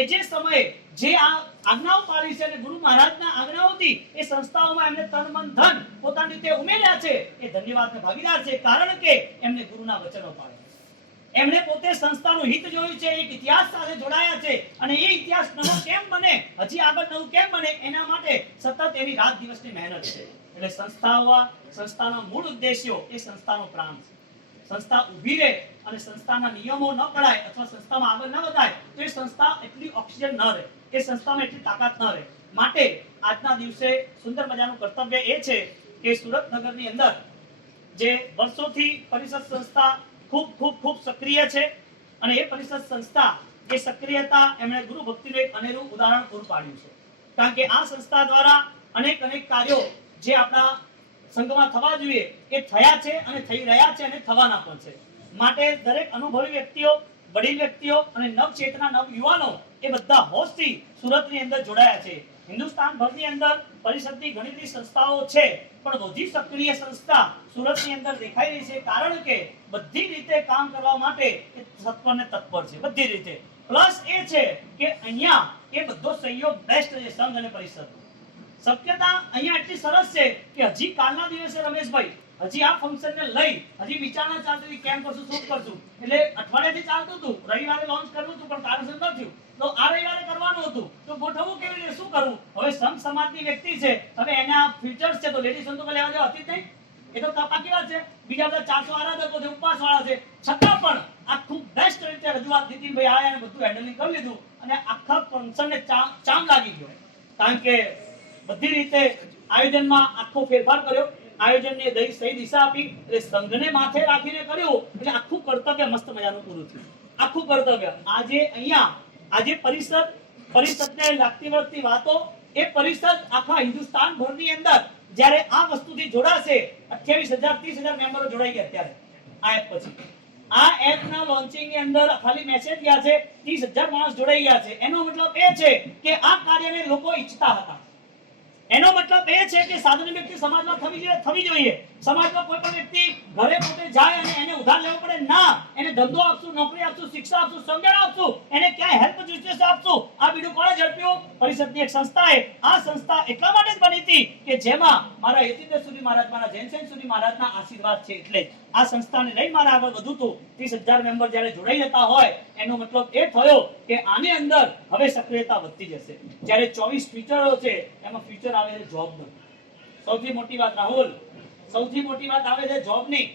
જે સમયે જે આ આજ્ઞાઓ પાડી છે અને ગુરુ મહારાજના આજ્ઞાઓથી એ સંસ્થાઓમાં એમને તન મન ધન પોતાની રીતે ઉમેર્યા છે, એ ધન્યવાદના ભાગીદાર છે. કારણ કે એમને ગુરુના વચનો પાડ્યા, એમણે પોતે સંસ્થાનું હિત જોયું છે, એક ઇતિહાસ સાથે જોડાયા છે, અને એ ઇતિહાસ નવો કેમ બને, હજી આગળ નવું કેમ બને, એના માટે સતત એની રાત દિવસની મહેનત છે. એટલે સંસ્થાના મૂળ ઉદ્દેશ્યો એ સંસ્થાનો પ્રાણ છે. સંસ્થા ઊભી રહે અને સંસ્થાના નિયમો ન પડાય અથવા સંસ્થામાં આગળ ન વધાય તો એ સંસ્થા એટલી ઓક્સિજન ન રહે, એ સંસ્થામાં એટલી તાકાત ન રહે. માટે આજના દિવસે સુંદર મજાનું કર્તવ્ય એ છે કે સુરત નગરની અંદર જે વર્ષોથી પરિષદ સંસ્થા ખૂબ સક્રિય છે, અને એ પરિષદ સંસ્થા એ સક્રિયતા એમણે ગુરુ ભક્તિનું એક અનેરું ઉદાહરણ પૂરું પાડ્યું છે. કારણ કે આ સંસ્થા દ્વારા અનેક કાર્યો જે આપણા સંઘમાં થવા જોઈએ એ થયા છે અને થઈ રહ્યા છે અને થવાના પણ છે. માટે દરેક અનુભવી વ્યક્તિઓ, વડીલ વ્યક્તિઓ અને નવચેતના નવ યુવાનો એ બધા હોશથી સુરતની અંદર જોડાયા છે. હિન્દુસ્તાન ભરની અંદર પરિષદની ઘણી બધી સંસ્થાઓ છે, પણ વધુ સક્રિય સંસ્થા સુરતની અંદર દેખાઈ રહી છે. કારણ કે બધી રીતે કામ કરવા માટે એ તત્પર ને તત્પર છે, બધી રીતે. પ્લસ એ છે કે અહીંયા એ બધો સહયોગ બેસ્ટ છે સંઘ અને પરિષદ. શક્યતા અહીંયા એટલી સરસ છે કે હજી કાલના દિવસે રમેશભાઈ હજી આ ફંક્શન ને લઈ હજી વિચારણા ચાલતી હતી, કેમ કરશું, શું કરશું. એટલે અઠવાડિયાથી ચાલતું હતું, રવિવારે લોન્ચ કરવું હતું પણ કારણસર ન થયું, તો આ રવિવારે કરવાનું હતું, તો ગોઠવવું કેવી રીતે, શું કરવું. હવે સંઘ સમાજની વ્યક્તિ છે, હવે એના ફીચર્સ છે, તો લેડીઝ સંતો લેવા દેવા હતી જ નહીં, એ તો પાકી વાત છે. બીજા બધા 400 આરાધકો છે, ઉપવાસ વાળા છે, છતાં પણ આખું બેસ્ટ રીતે રજૂઆત નીતિનભાઈ આયા અને બધું હેન્ડલિંગ કરી લીધું, અને આખા ફંક્શન ને ચામ લાગી ગયો. કારણ કે બધી રીતે આયોજનમાં આખો ફેરફાર કર્યો. આયોજનને સહી દિશા આપી, એટલે સંઘને માથે રાખીને કર્યું, એટલે આખું કર્તવ્ય મસ્ત મજાનું પૂરું થયું. આખું કર્તવ્ય આજે પરિષદને લાગતી વળગતી વાતો, એ પરિષદ આખા હિન્દુસ્તાન ભરની અંદર જ્યારે આ વસ્તુથી જોડાશે, 28,000 30,000 મેમ્બરો જોડાઈ ગયા અત્યારે આ એપ પછી. આ એપના લોન્ચિંગ ની અંદર ખાલી મેસેજ ગયા છે, 30,000 માણસ જોડાઈ ગયા છે. એનો મતલબ એ છે કે આ કાર્યને લોકો ઈચ્છતા હતા. એનો મતલબ એ છે કે સાધારણ વ્યક્તિ સમાજમાં થવી જોઈએ. સમાજમાં કોઈ પણ વ્યક્તિ ઘરે પોતે જાય અને એને ઉધાર લેવો પડે ના, એને ધંધો આપશું, નોકરી આપશું, શિક્ષા આપશું, સમજણ આપશું, એને ક્યાંય હેલ્પ જોઈશે આપશું. આ બીડું કોણે ઝડપ્યું? પરિષદની એક સંસ્થાએ. આ સંસ્થા એટલા માટે જ બની હતી કે જેમાં મારા યતીન્દ્ર સુરી મહારાજ, મારા જૈનસેન સુરી મહારાજના આશીર્વાદ છે. એટલે આ સંસ્થાને લઈ મારે આગળ વધુ હતું. 30,000 મેમ્બર જ્યારે જોડાઈ જતા હોય, એનો મતલબ એ થયો કે આની અંદર હવે સક્રિયતા વધતી જશે. જ્યારે 24 ફીચરો છે, એમાં ફીચર આવે છે જોબનું. સૌથી મોટી વાત રાહુલ, સૌથી મોટી વાત આવે છે જોબની.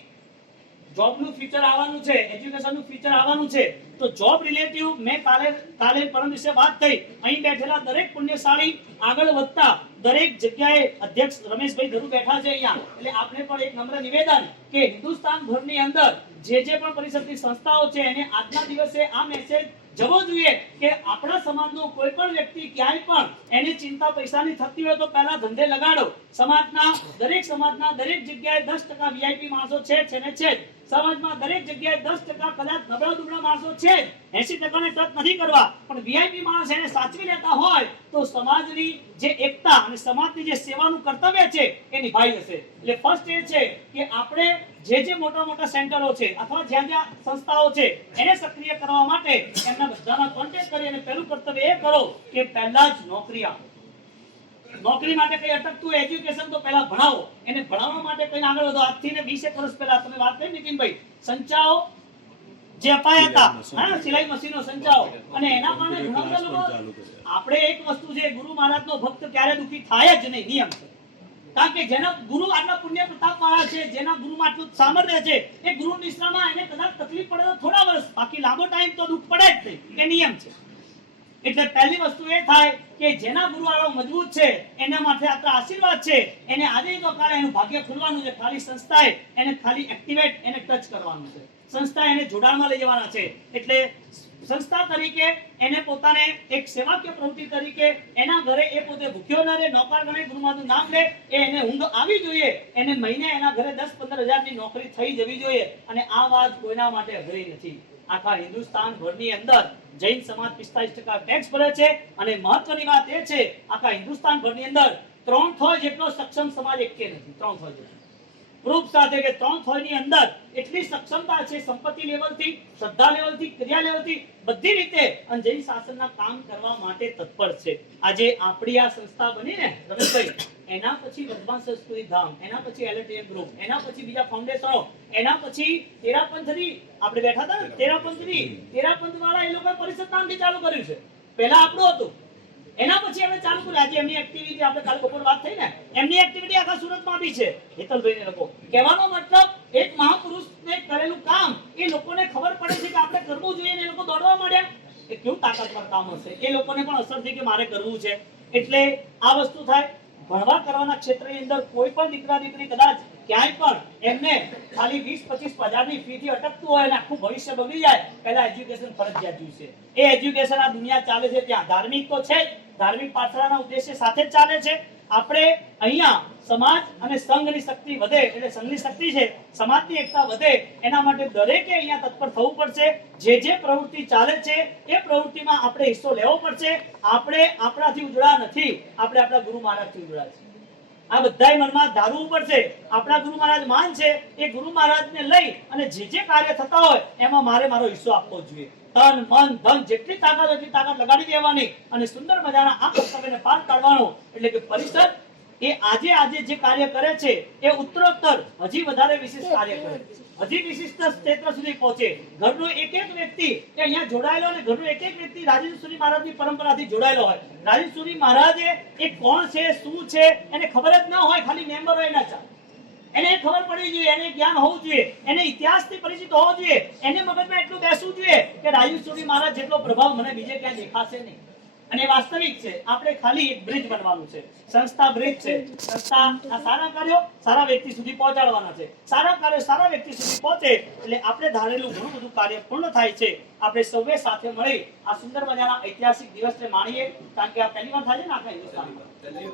જોબનું ફીચર આવવાનું છે, એજ્યુકેશનનું ફીચર આવવાનું છે. તો જોબ રિલેટિવ મેં કાલે પરમ દિવસે વાત થઈ. અહીં બેઠેલા દરેક પુણ્યશાળી આગળ વધતા દરેક જગ્યાએ અધ્યક્ષ રમેશભાઈ ધરુ બેઠા છે અહીંયા. એટલે આપણે પણ એક નમ્ર નિવેદન કે હિન્દુસ્તાન ભરની અંદર જે પણ પરિષદની સંસ્થાઓ છે, એને આજના દિવસે આ મેસેજ જવો જોઈએ કે આપણા સમાજનો કોઈ પણ વ્યક્તિ ક્યાંય પણ એની ચિંતા પૈસાની થતી હોય તો પહેલા ધંધે લગાડો. સમાજના દરેક જગ્યાએ 10% વીઆઈપી માણસો છે ને છે. સમાજમાં દરેક જગ્યાએ 10% કદાચ નબળા દુબળા માણસો છે, 80% ને ટચ નથી કરવા, પણ વીઆઈપી માણસ એને સાચવી લેતા હોય તો સમાજની જે એકતા અને સમાજની જે સેવાનું કર્તવ્ય છે એ નિભાઈ જશે. એટલે ફર્સ્ટ એ છે કે આપણે જે મોટા સેન્ટરો છે અથવા જ્યાં સંસ્થાઓ છે એને સક્રિય કરવા માટે એમના બધાના કોન્ટેક્ટ કરી અને પહેલું કર્તવ્ય એ કરો કે પહેલા જ નોકરી આપો. નોકરી માટે કઈ અટકતું એજ્યુકેશન તો પહેલા ભણાવો. એને ભણાવવા માટે કઈ આગળ વધો. આજથી ને 20 વર્ષ પહેલા તમે વાત કરી નીતિનભાઈ, સંચાઓ જે અપાયા હતા, સિલાઈ મશીનો સંચાઓ, અને એના માટે ઘણા બધા લોકો. આપણે એક વસ્તુ છે, ગુરુ મહારાજનો ભક્ત ક્યારે દુખી થાય જ નહીં, નિયમ છે. કારણ કે જેના ગુરુ આટલા પુણ્ય પ્રતાપ વાળા છે, જેના ગુરુમાં આટલું સામર્થ્ય છે, એ ગુરુ નિશ્રામાં એને કદાચ તકલીફ પડે તો થોડા વર્ષ, બાકી લાંબો ટાઈમ તો દુઃખ પડે જ નહીં. એ નિયમ છે. એટલે પહેલી વસ્તુ એ થાય કે જેના ગુરુ વાળો મજબૂત છે, એના માટે આટલા આશીર્વાદ છે, એને આજે તો કાલે એનું ભાગ્ય ખુલવાનું છે. ખાલી સંસ્થાએ એને ખાલી એક્ટિવેટ, એને ટચ કરવાનું છે. સંસ્થા એને જોડાણમાં લઈ જવાના છે. એટલે સંસ્થા તરીકે એને પોતાને એક સેવાકીય પ્રવૃત્તિ તરીકે એના ઘરે એ પોતે ભૂખ્યો ન રહે, નોકર ગણે, ગુરુમાનું નામ લે, એને ઊંઘ આવી જોઈએ. એને મહિને એના ઘરે 10-15 હજારની નોકરી થઈ જવી જોઈએ. અને આ વાત કોઈના માટે અઘરી નથી. આખા હિન્દુસ્તાન ભરની અંદર જૈન સમાજ 45% ટેક્સ ભરે છે. અને મહત્વની વાત એ છે, આખા હિન્દુસ્તાન ભરની અંદર 3/4 જેટલો સક્ષમ સમાજ એકે નથી. 3/4 જેટલો પ્રૂફ સાથે કે 3/4 ની અંદર એટલી સક્ષમતા છે, સંપત્તિ લેવલથી, શ્રદ્ધા લેવલથી, ક્રિયા લેવલથી, બધી રીતે અને જૈન શાસનના કામ કરવા માટે તત્પર છે. આજે આપણી આ સંસ્થા બની ને રમેશભાઈ, એના પછી વર્ધમાન સંસ્કૃતિ ધામ, એના પછી એલટીએમ ગ્રુપ, એના પછી બીજા ફાઉન્ડેશનો, એના પછી તેરાપંથની આપણે બેઠા હતા ને, તેરાપંથ વાળા એ લોકો પરિષદ નામથી ચાલુ કર્યું છે. પહેલા આપણું હતું, એના પછી અમે ચાલુ કર્યું. આજે એમની એક્ટિવિટી આપણે કાલે બપોર વાત થઈ ને, એમની એક્ટિવિટી આખા સુરતમાં બી છે. હેતલભાઈને લોકો કહેવાનો મતલબ એક મહાપુરુષને કરેલું કામ એ લોકોને ખબર પડે છે કે આપણે કરવું જોઈએ, ને એ લોકો દોડવા માંડ્યા. એ કેવું તાકાતવર કામ હશે. એ લોકોને પણ અસર થઈ કે મારે કરવું છે. એટલે આ વસ્તુ થાય. ભણવા કરવાના ક્ષેત્રની અંદર કોઈ પણ દીકરી કદાચ ક્યાંય પણ એમને ખાલી 20-25 હજારની ફી થી અટકતું હોય અને આખું ભવિષ્ય બગડી જાય, પહેલા એજ્યુકેશન ફરજિયાત જોઈશે. એ એજ્યુકેશન આ દુનિયા ચાલે છે ત્યાં ધાર્મિક તો છે જ, ધાર્મિક પાછળના ઉદ્દેશ્ય સાથે જ ચાલે છે. આપણે અહીંયા સમાજ અને સંઘની શક્તિ વધે, એટલે સંઘની શક્તિ છે, સમાજની એકતા વધે, એના માટે દરેકે અહીંયા તત્પર થવું પડશે. જે પ્રવૃત્તિ ચાલે છે એ પ્રવૃત્તિમાં આપણે હિસ્સો લેવો પડશે. આપણે આપણાથી ઉજળા નથી, આપણે આપણા ગુરુ મહારાજથી ઉજળા છે. આ બધાય મનમાં ધારવું પડશે. આપણા ગુરુ મહારાજ માન છે, એ ગુરુ મહારાજને લઈ અને જે કાર્ય થતા હોય એમાં મારો હિસ્સો આપવો જોઈએ. તન મન ધન જેટલી તાકાત એટલી તાકાત લગાડી દેવાની અને સુંદર મજાના આ કર્તવ્યને પાર પાડવાનો. એટલે કે પરિષદ એ આજે જે કાર્ય કરે છે એ ઉત્તરોત્તર હજી વધારે વિશિષ્ટ કાર્ય કરે, હજી વિશિષ્ટ ક્ષેત્ર સુધી પહોંચે. ઘરનો એક વ્યક્તિ કે અહીંયા જોડાયેલો, અને ઘરનો એક વ્યક્તિ રાજેન્દ્ર સુરી મહારાજની પરંપરાથી જોડાયેલો હોય. રાજેન્દ્ર સુરી મહારાજે એ કોણ છે, શું છે, એને ખબર જ ન હોય, ખાલી મેમ્બર હોય ના ચાલે. એને ખબર પડવી જોઈએ, એને જ્ઞાન હોવું જોઈએ, એને ઇતિહાસથી પરિચિત હોવો જોઈએ, એને મગજમાં એટલું બેસવું જોઈએ કે રાજેન્દ્ર સુરી મહારાજ જેટલો પ્રભાવ મને બીજે ક્યાં દેખાશે નહીં. અને વાસ્તવિક છે. આપણે ખાલી એક બ્રિજ બનવાનું છે. સંસ્થા બ્રિજ છે. સંસ્થા આ સારા કાર્યો સારા વ્યક્તિ સુધી પહોંચાડવાના છે. સારા કાર્યો સારા વ્યક્તિ સુધી પહોંચે એટલે આપણે ધારેલું ઘણું બધું કાર્ય પૂર્ણ થાય છે. આપણે સૌએ સાથે મળી આ સુંદર મજાના ઐતિહાસિક દિવસને માણીએ, કારણ કે આ પહેલી વાર થાય છે ને આખા હિન્દુસ્તાનમાં.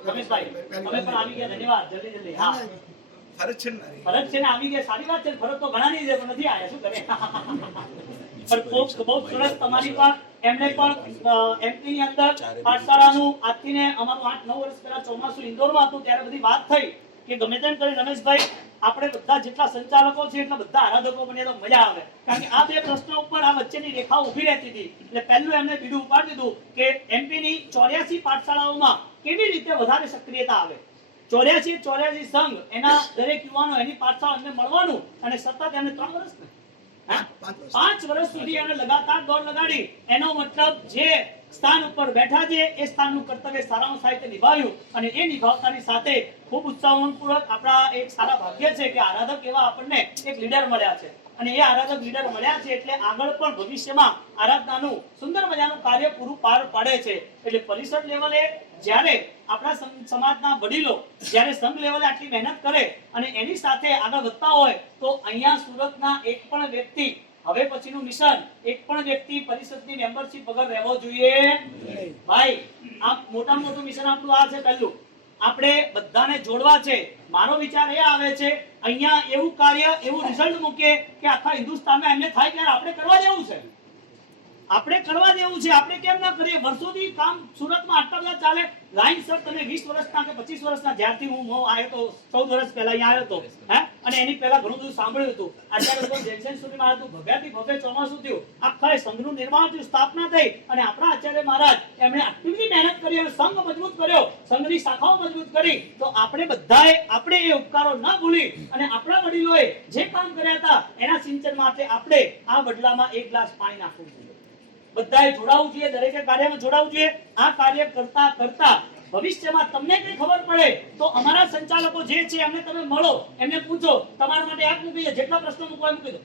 રમેશભાઈ તમે પણ આવી ગયા, ધન્યવાદ. જલ્દી જલ્દી. હા ફરજ છે ને, આવી ગયા, સારી વાત છે. ફરજ તો ઘણા ની છે પણ નથી આયા, શું કરે. પણ બહુ સરસ તમારી પણ એમને પણ એમપી ની અંદર પાઠશાળાનું આજથી ને અમારું 8-9 વર્ષ પહેલા ચોમાસું ઇન્દોરમાં હતું ત્યારે બધી વાત થઈ કે ગમે તેમ કરી રમેશભાઈ આપણે બધા જેટલા સંચાલકો છે એટલા બધા આરાધકો બને તો મજા આવે, કારણ કે આ બે પ્રશ્નો ઉપર આ વચ્ચેની રેખા ઊભી રહેતી હતી. એટલે પહેલું એમને બીડું ઉપાડી દીધું કે એમપી ની 84 પાઠશાળાઓમાં કેવી રીતે વધારે સક્રિયતા આવે. 84 સંઘ, એના દરેક યુવાનો એની પાઠશાળા એમને મળવાનું અને સતત એમને 3 વર્ષ 5 વર્ષ સુધી એમને લગાતાર દોડ લગાડી. એનો મતલબ જે સ્થાન ઉપર બેઠા છે એ સ્થાનનું કર્તવ્ય સારામાં સારી રીતે નિભાવ્યું અને એ નિભાવતાની સાથે ખૂબ ઉત્સાહપૂર્વક આપણા એક સારા ભાગ્ય છે કે આરાધક એવા આપણને એક લીડર મળ્યા છે અને એ આરાધક લીડર મળ્યા છે એટલે આગળ પણ ભવિષ્યમાં આરાધનાનું સુંદર મજાનું કાર્ય પૂરું પાર પાડે છે. એટલે પરિષદ લેવલે જ્યારે આપણા સમાજના વડીલો જ્યારે સંઘ લેવલે આટલી મહેનત કરે અને એની સાથે આગળ વધતા હોય તો અહીંયા સુરતના એક પણ વ્યક્તિ હવે પછીનું મિશન એક પણ વ્યક્તિ પરિષદની મેમ્બરશિપ વગર રહેવો જોઈએ ભાઈ. આ મોટામાં મોટું મિશન આપણું આ છે. પહેલું આપણે બધાને જોડવા છે. મારો વિચાર એ આવે છે અહીંયા એવું કાર્ય એવું રિઝલ્ટ મૂકીએ કે આખા હિન્દુસ્તાનમાં એમને થાય કે આપણે કરવા જેવું છે, આપણે કરવા જેવું છે. આપણે કેમ ના કરીએ? વર્ષોથી કામ સુરતમાં આટલા બધા ચાલે. લાઈન સર તમે 20 વર્ષના કે 25 વર્ષના જ્યારથી હું આવ્યો તો 14 વર્ષ પહેલા અહીંયા આવ્યો તો હે, અને એની પહેલા ઘણું બધું સાંભળ્યું હતું. અત્યારે લોકો જયસેન સુધીમાં હતું, ભવ્યાથી ભવ્ય ચોમાસું થયું, આખા સંઘનું નિર્માણ થયું, સ્થાપના થઈ અને આપણા આચાર્ય મહારાજ એમણે આટલી બધી મહેનત કરી અને સંઘ મજબૂત કર્યો, સંઘની શાખાઓ મજબૂત કરી. તો આપણે બધાએ આપણે એ ઉપકારો ન ભૂલી અને આપણા વડીલોએ જે કામ કર્યા હતા એના સિંચન માટે આપણે આ બદલામાં એક ગ્લાસ પાણી નાખવું જોઈએ. બધાએ જોડાવું જોઈએ, દરેકે કાર્યમાં જોડાવું જોઈએ. આ કાર્ય કરતા કરતા ભવિષ્યમાં તમને કઈ ખબર પડે તો અમારા સંચાલકો જે છે એમને તમે મળો, એમને પૂછો. તમારા માટે યાદ મૂકી દો, જેટલા પ્રશ્નો મૂકવા મૂકી દો,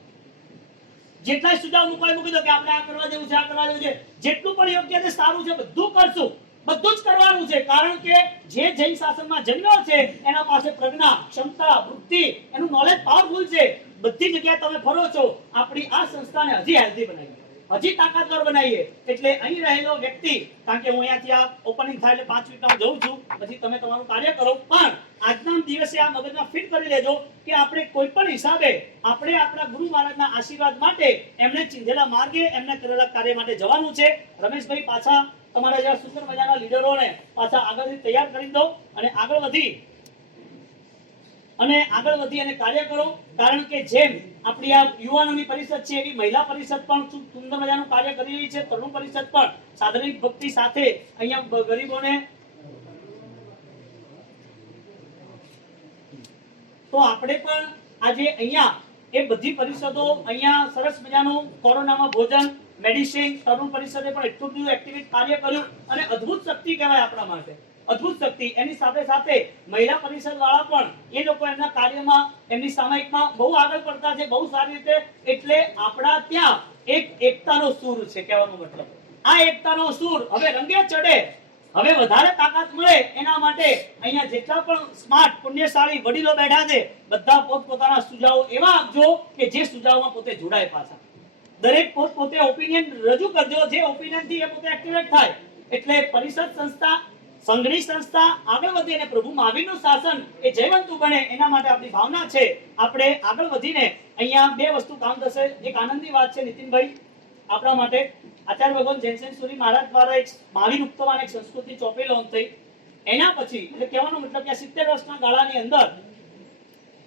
જેટલા સુઝાવ મૂકવા મૂકી દો કે આપણે આ કરવા જેવું છે, આ કરવા જેવું છે. જેટલું પણ યોગ્ય છે, સારું છે, બધું કરશું, બધું જ કરવાનું છે. કારણ કે જે જૈન શાસનમાં જન્મ્યો છે એના પાસે પ્રજ્ઞા, ક્ષમતા, વૃત્તિ, એનું નોલેજ પાવરફુલ છે. બધી જગ્યાએ તમે ફરો છો. આપણી આ સંસ્થાને હજી હેલ્ધી બનાવીએ, હજી તાકાતવર બનાવીએ. એટલે અહીં રહેલો વ્યક્તિ, કારણ કે હું અહીંયાથી આ ઓપનિંગ થાય એટલે 5 મિનિટમાં જઉં છું, પછી તમે તમારું કાર્ય કરો. પણ આજના દિવસે આ મગજમાં ફિટ કરી લેજો કે આપણે કોઈ પણ હિસાબે આપણે આપણા ગુરુ મહારાજના આશીર્વાદ માટે એમને ચીંધેલા માર્ગે એમને કરેલા કાર્ય માટે જવાનું છે. રમેશભાઈ પાછા તમારા જેવા સુંદર મજાના લીડરોને પાછા આગળથી તૈયાર કરી દો અને આગળ વધી અને કાર્ય કરો. કારણ કે જેમ આપણી આ યુવાનોની પરિષદ છે એવી મહિલા પરિષદ પણ સુંદર મજાનું કાર્ય કરી રહી છે. તરુણ પરિષદ પણ સાધનિક ભક્તિ સાથે અહીંયા ગરીબોને તો આપણે પણ આજે અહીંયા એ બધી પરિષદો અહીંયા સરસ મજાનું કોરોનામાં ભોજન, મેડિસિન, તરુણ પરિષદે પણ એટલું બધું એક્ટિવિટી કાર્ય કર્યું અને અદ્ભુત શક્તિ કહેવાય આપણા માટે, અદ્ભુત શક્તિ. એની સાથે સાથે મહિલા પરિષદ વાળા પણ એ લોકો એમના કાર્યમાં એમની સામાયિકમાં બહુ આગળ પડતા છે, બહુ સારી રીતે. એટલે આપણા ત્યાં એક એકતાનો સૂર છે. કહેવાનો મતલબ આ એકતાનો સૂર હવે રંગે ચડે, હવે વધારે તાકાત મળે એના માટે અહીંયા જેટલા પણ સ્માર્ટ પુણ્યશાળી વડીલો બેઠા છે બધા પોતપોતાના સુઝાવો એવા આપજો કે જે સુઝાવમાં પોતે જોડાય. પાછા દરેક પોતે ઓપિનિયન રજૂ કરજો, જે ઓપિનિયન થી એ પોતે એક્ટિવેટ થાય. એટલે પરિષદ સંસ્થા, સંઘની સંસ્થા આગળ વધે અને પ્રભુ મહાવીરનું શાસન એ જયવંતુ બને એના માટે આપણી ભાવના છે. આપણે આગળ વધીને અહીંયા બે વસ્તુ કામ થશે. એક આનંદની વાત છે નીતિનભાઈ આપણા માટે, આચાર્ય ભગવાન જયસેન સુરી મહારાજ દ્વારા એક મહાવીર ઉત્સવમાં એક સંસ્કૃતિ ચોપડી લોન્ચ થઈ. એના પછી એટલે કહેવાનો મતલબ કે 70 વર્ષના ગાળાની અંદર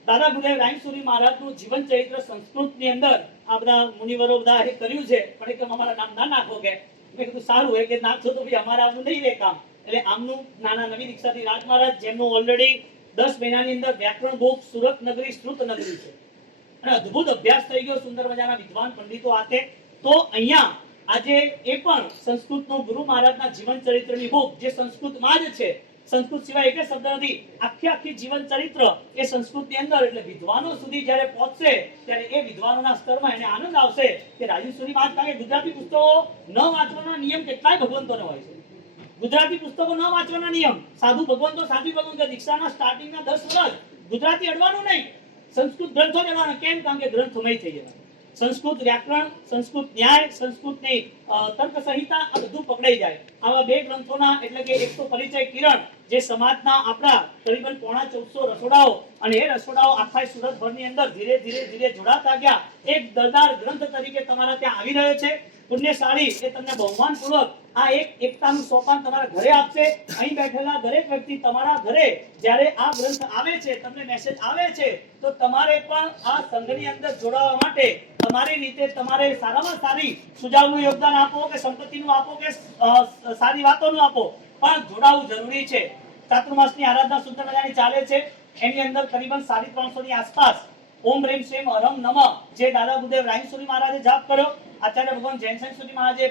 દાદા ગુરુદેવ રાયસુરી મહારાજનું જીવન ચરિત્ર સંસ્કૃતની અંદર આ બધા મુનિવરો બધા એ કર્યું છે. પણ એક અમારા નામ ના નાખો કે મેં કીધું સારું હોય કે નાખશો તો ભાઈ અમારા આમનું નહીં રહે કામ. એટલે આમનું નાના નવી દીક્ષાથી રાજ મહારાજ જેમનું ઓલરેડી 10 મહિનાની અંદર વ્યાકરણ બુક સુરત નગરી શ્રુત નગરી છે અને અદ્ભુત અભ્યાસ થઈ ગયો. સુંદર મજાના વિદ્વાન પંડિતો હાથે. તો અહીંયા આજે એ પણ સંસ્કૃતનો ગુરુ મહારાજના જીવન ચરિત્રની બુક જે સંસ્કૃતમાં જ છે, સંસ્કૃત સિવાય એક શબ્દ નથી, આખી જીવન ચરિત્ર એ સંસ્કૃતની અંદર. એટલે વિદ્વાનો સુધી જ્યારે પહોંચશે ત્યારે એ વિદ્વાનોના સ્તરમાં એને આનંદ આવશે કે રાજેશ્વરી વાત, કારણ કે ગુજરાતી પુસ્તકો ન વાંચવાના નિયમ કેટલાય ભગવંતોને હોય છે. ગુજરાતી પુસ્તકો ન વાંચવાના નિયમ. સાધુ ભગવાન તો સાધુ ભગવાન કે દીક્ષાના સ્ટાર્ટિંગના 10 વર્ષ ગુજરાતી અડવાનું નહીં, સંસ્કૃત ગ્રંથો જ અડવાના. કેમ? કારણ કે ગ્રંથમય થઈ જવાના. સંસ્કૃત વ્યાકરણ, સંસ્કૃત ન્યાય, સંસ્કૃતની તર્ક સંહિતા આ બધું પકડાઈ જાય. આવા બે ગ્રંથોના એટલે કે એક તો પરિચય કિરણ જે સમાજના આપણા કરીબન 1450 રસોડાઓ અને એ રસોડાઓ આખા સુરતભરની અંદર ધીરે ધીરે જોડાતા ગયા. એક દરદાર ગ્રંથ તરીકે તમારા ત્યાં આવી રહ્યો છે. પુણ્યશાળી એ તમને બહુમાનપૂર્વક આ એક એકતાનું સોપાન તમારા ઘરે આપશે. અહીં બેઠેલા દરેક વ્યક્તિ તમારા ઘરે જ્યારે આ ગ્રંથ આવે છે, તમને મેસેજ આવે છે, તો તમારે પણ આ સંઘની અંદર જોડાવા માટે તમારી રીતે તમારે સારામાં સારી સુજાવનું યોગદાન આપો કે સંપત્તિનું આપો કે સારી વાતોનું આપો, પણ જોડાવું જરૂરી છે. ચાતુર્માસની આરાધના સુંદર મજાની ચાલે છે. એની અંદર કરીબન 350 ની આસપાસ ઓમ રેમ સ્વેમ હરમ નમઃ જે દાદા ગુરુદેવ રાયસુરી મહારાજે જાપ કર્યો, આચાર્ય ભગવાન જૈનસેન સુરી મહારાજે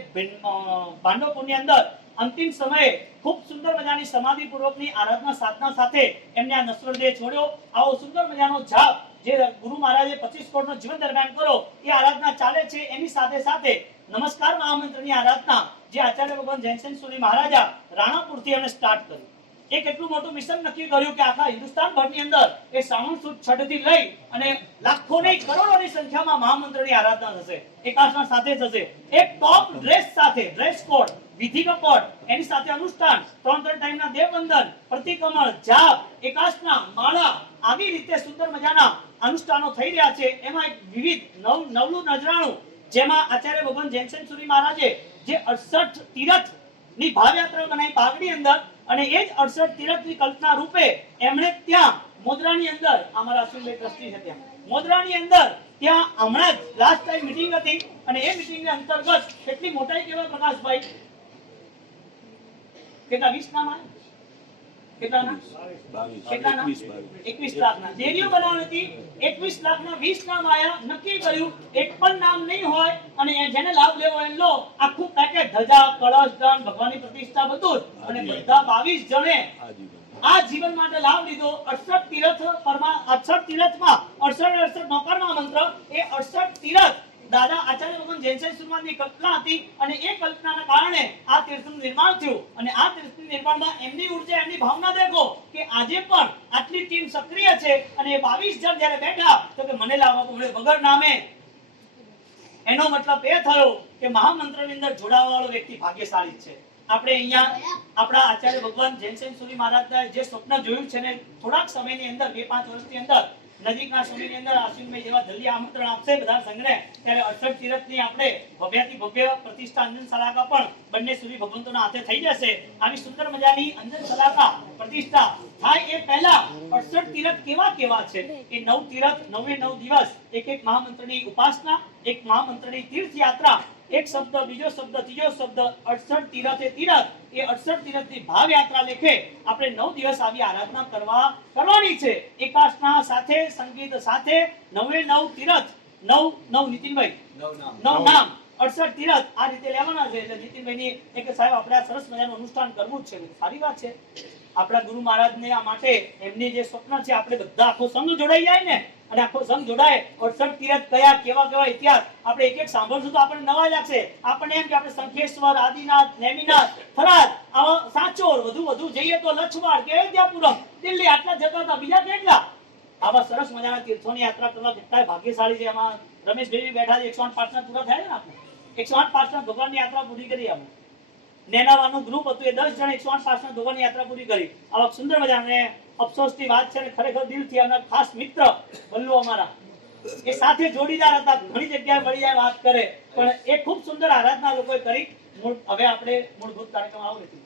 ભાંડવપુરની અંદર અંતિમ સમયે ખૂબ સુંદર મજાની સમાધિ પૂર્વકની આરાધના સાધના સાથે એમને આ નશ્વર દેહ છોડ્યો. આવો સુંદર મજાનો જાપ જે ગુરુ મહારાજે 25 કોટનો જીવન દરમિયાન કરો એ આરાધના ચાલે છે. એની સાથે સાથે નમસ્કાર મહામંત્રની આરાધના જે આચાર્ય ભગવાન જૈનસેન સુરી મહારાજા રાણાપુરથી એમણે સ્ટાર્ટ કરી. એ કેટલું મોટું મિશન નક્કી કર્યું કે આખા હિન્દુસ્તાન ભરની અંદર એ શ્રાવણ સુદ છઠથી લઈ અને લાખો નહીં કરોડોની સંખ્યામાં મહામંત્રની આરાધના થશે. એકાસના સાથે થશે. એક ટોપ ડ્રેસ સાથે, ડ્રેસ કોડ, વિધિ કપટ, એની સાથે અનુષ્ઠાન, 3 ટાઈમના દેવવંદન, પ્રતિકમળ, જાપ, એકાસના, માળા, આવી રીતે સુંદર મજાના અનુષ્ઠાનો થઈ રહ્યા છે. એમાં એક વિવિધ નવલું નજરાણું જેમાં આચાર્ય ભગવાન જૈનસેન સુરી મહારાજે જે 68 તીરથ ની ભાવયાત્રા બનાવી પાઘડી અંદર, અને એ જ 68 તીરથની કલ્પના રૂપે એમણે ત્યાં મોદરાની અંદર, અમારા અશ્વિનભાઈ ટ્રસ્ટી છે ત્યાં મોદરાની અંદર ત્યાં હમણાં જ લાસ્ટ ટાઈમ મીટિંગ હતી અને એ મીટિંગની અંતર્ગત કેટલી મોટાઈ કહેવાય પ્રકાશભાઈ, કેટલા 20 નામ આવ્યા? કેટલાના? 21 લાખના ડેરીઓ બનાવવાની હતી. 21 લાખના 20 નામ આયા. નક્કી કર્યું એક પણ નામ નહીં હોય અને જેને લાભ લેવો એ લો. આખું પેકેજ, ધજા, કળશ, દંડ, ભગવાનની પ્રતિષ્ઠા, બધું જ. અને બધા 22 જણે આ જીવન માટે લાભ લીધો. 68 તીરથ પરમાં 68 તીરથમાં 68 નોકરના મંત્ર, એ 68 તીરથ દાદા આચાર્ય ભગવાન જૈનસેન સુરમાની કલ્પના હતી અને એ કલ્પનાના કારણે આ તીર્થનું નિર્માણ થયું. અને આ તીર્થના નિર્માણમાં એમની ઉર્જા, એમની ભાવના દેખો કે આજે પણ આટલી ટીમ સક્રિય છે અને એ 22 જણ જ્યારે બેઠા તો કે મને લાવવા પડે વગર નામે. એનો મતલબ એ થયો કે મહામંત્રની અંદર જોડાવા વાળો વ્યક્તિ ભાગ્યશાળી છે. આપણે અહીંયા આપણા આચાર્ય ભગવાન જૈનસેન સુરી મહારાજના જે સ્વપ્ન જોયું છે ને થોડાક સમયની અંદર 2-5 વર્ષની અંદર નજીકના સમયની અંદર આશ્વિનભાઈ જેવા જલ્દી આમંત્રણ આપશે બધા સંઘને, ત્યારે 68 તીરથની આપણે ભવ્યાથી ભવ્ય પ્રતિષ્ઠા અંજન સલાકા પણ બંને સુરી ભગવંતોના હાથે થઈ જશે. આવી સુંદર મજાની અંજન સલાકા પ્રતિષ્ઠા થાય એ પહેલા 68 તીરથ કેવા કેવા છે એ 9 તીરથ 9 દિવસ એક મહામંત્રની ઉપાસના, એક મહામંત્રની તીર્થયાત્રા, એક શબ્દ, બીજો શબ્દ, ત્રીજો શબ્દ, 68 તીરથે તીરથ, એ 68 તીરથની ભાવ યાત્રા લેખે આપણે 9 દિવસ આવી આરાધના કરવાની છે. એકાસના સાથે, સંગીત સાથે, 9 તીરથ, 9 નીતિનભાઈ, 9 નામ, 68 તીરથ આ રીતે લેવાના છે. એટલે નીતિનભાઈની એક સાહેબ આપણે આ સરસ મજાનું અનુષ્ઠાન કરવું જ છે. સારી વાત છે. આપણા ગુરુ મહારાજને આ માટે એમની જે સ્વપ્ન છે આપણે બધા આખો સંઘ જોડાઈ જાય ને, અને આખો સંઘ જોડાય 68 તીરથ કયા કેવા ઇતિહાસ આપણે એક સાંભળશું તો આપણને નવાઈ લાગશે. આપણને એમ કે આપણે શંખેશ્વર, આદિનાથ, નેમિનાથ, થરાદ, આવા સાચોર, વધુ જઈએ તો લછવાડ કે અયોધ્યાપુરમ, દિલ્હી, આટલા જતા હતા. બીજા કેટલા આવા સરસ મજાના તીર્થોની યાત્રા કરવા કેટલાય ભાગ્યશાળી છે. એમાં રમેશભાઈ બેઠા છે. 108 પાસના પૂરા થયા છે ને આપણે 108 પાસના ભગવાનની યાત્રા પૂરી કરી. આપણે નેનાવાનું ગ્રુપ હતું એ 10 જણ 108 પાસના ભગવાનની યાત્રા પૂરી કરી. આવા સુંદર મજાને અફસોસની વાત છે, ખરેખર દિલથી અમારા ખાસ મિત્ર બલ્લુ અમારા એ સાથે જોડીદાર હતા. ઘણી જગ્યાએ મળી જાય વાત કરે, પણ એ ખૂબ સુંદર આરાધના લોકોએ કરી. હવે આપણે મૂળભૂત કાર્યક્રમ આવો નથી.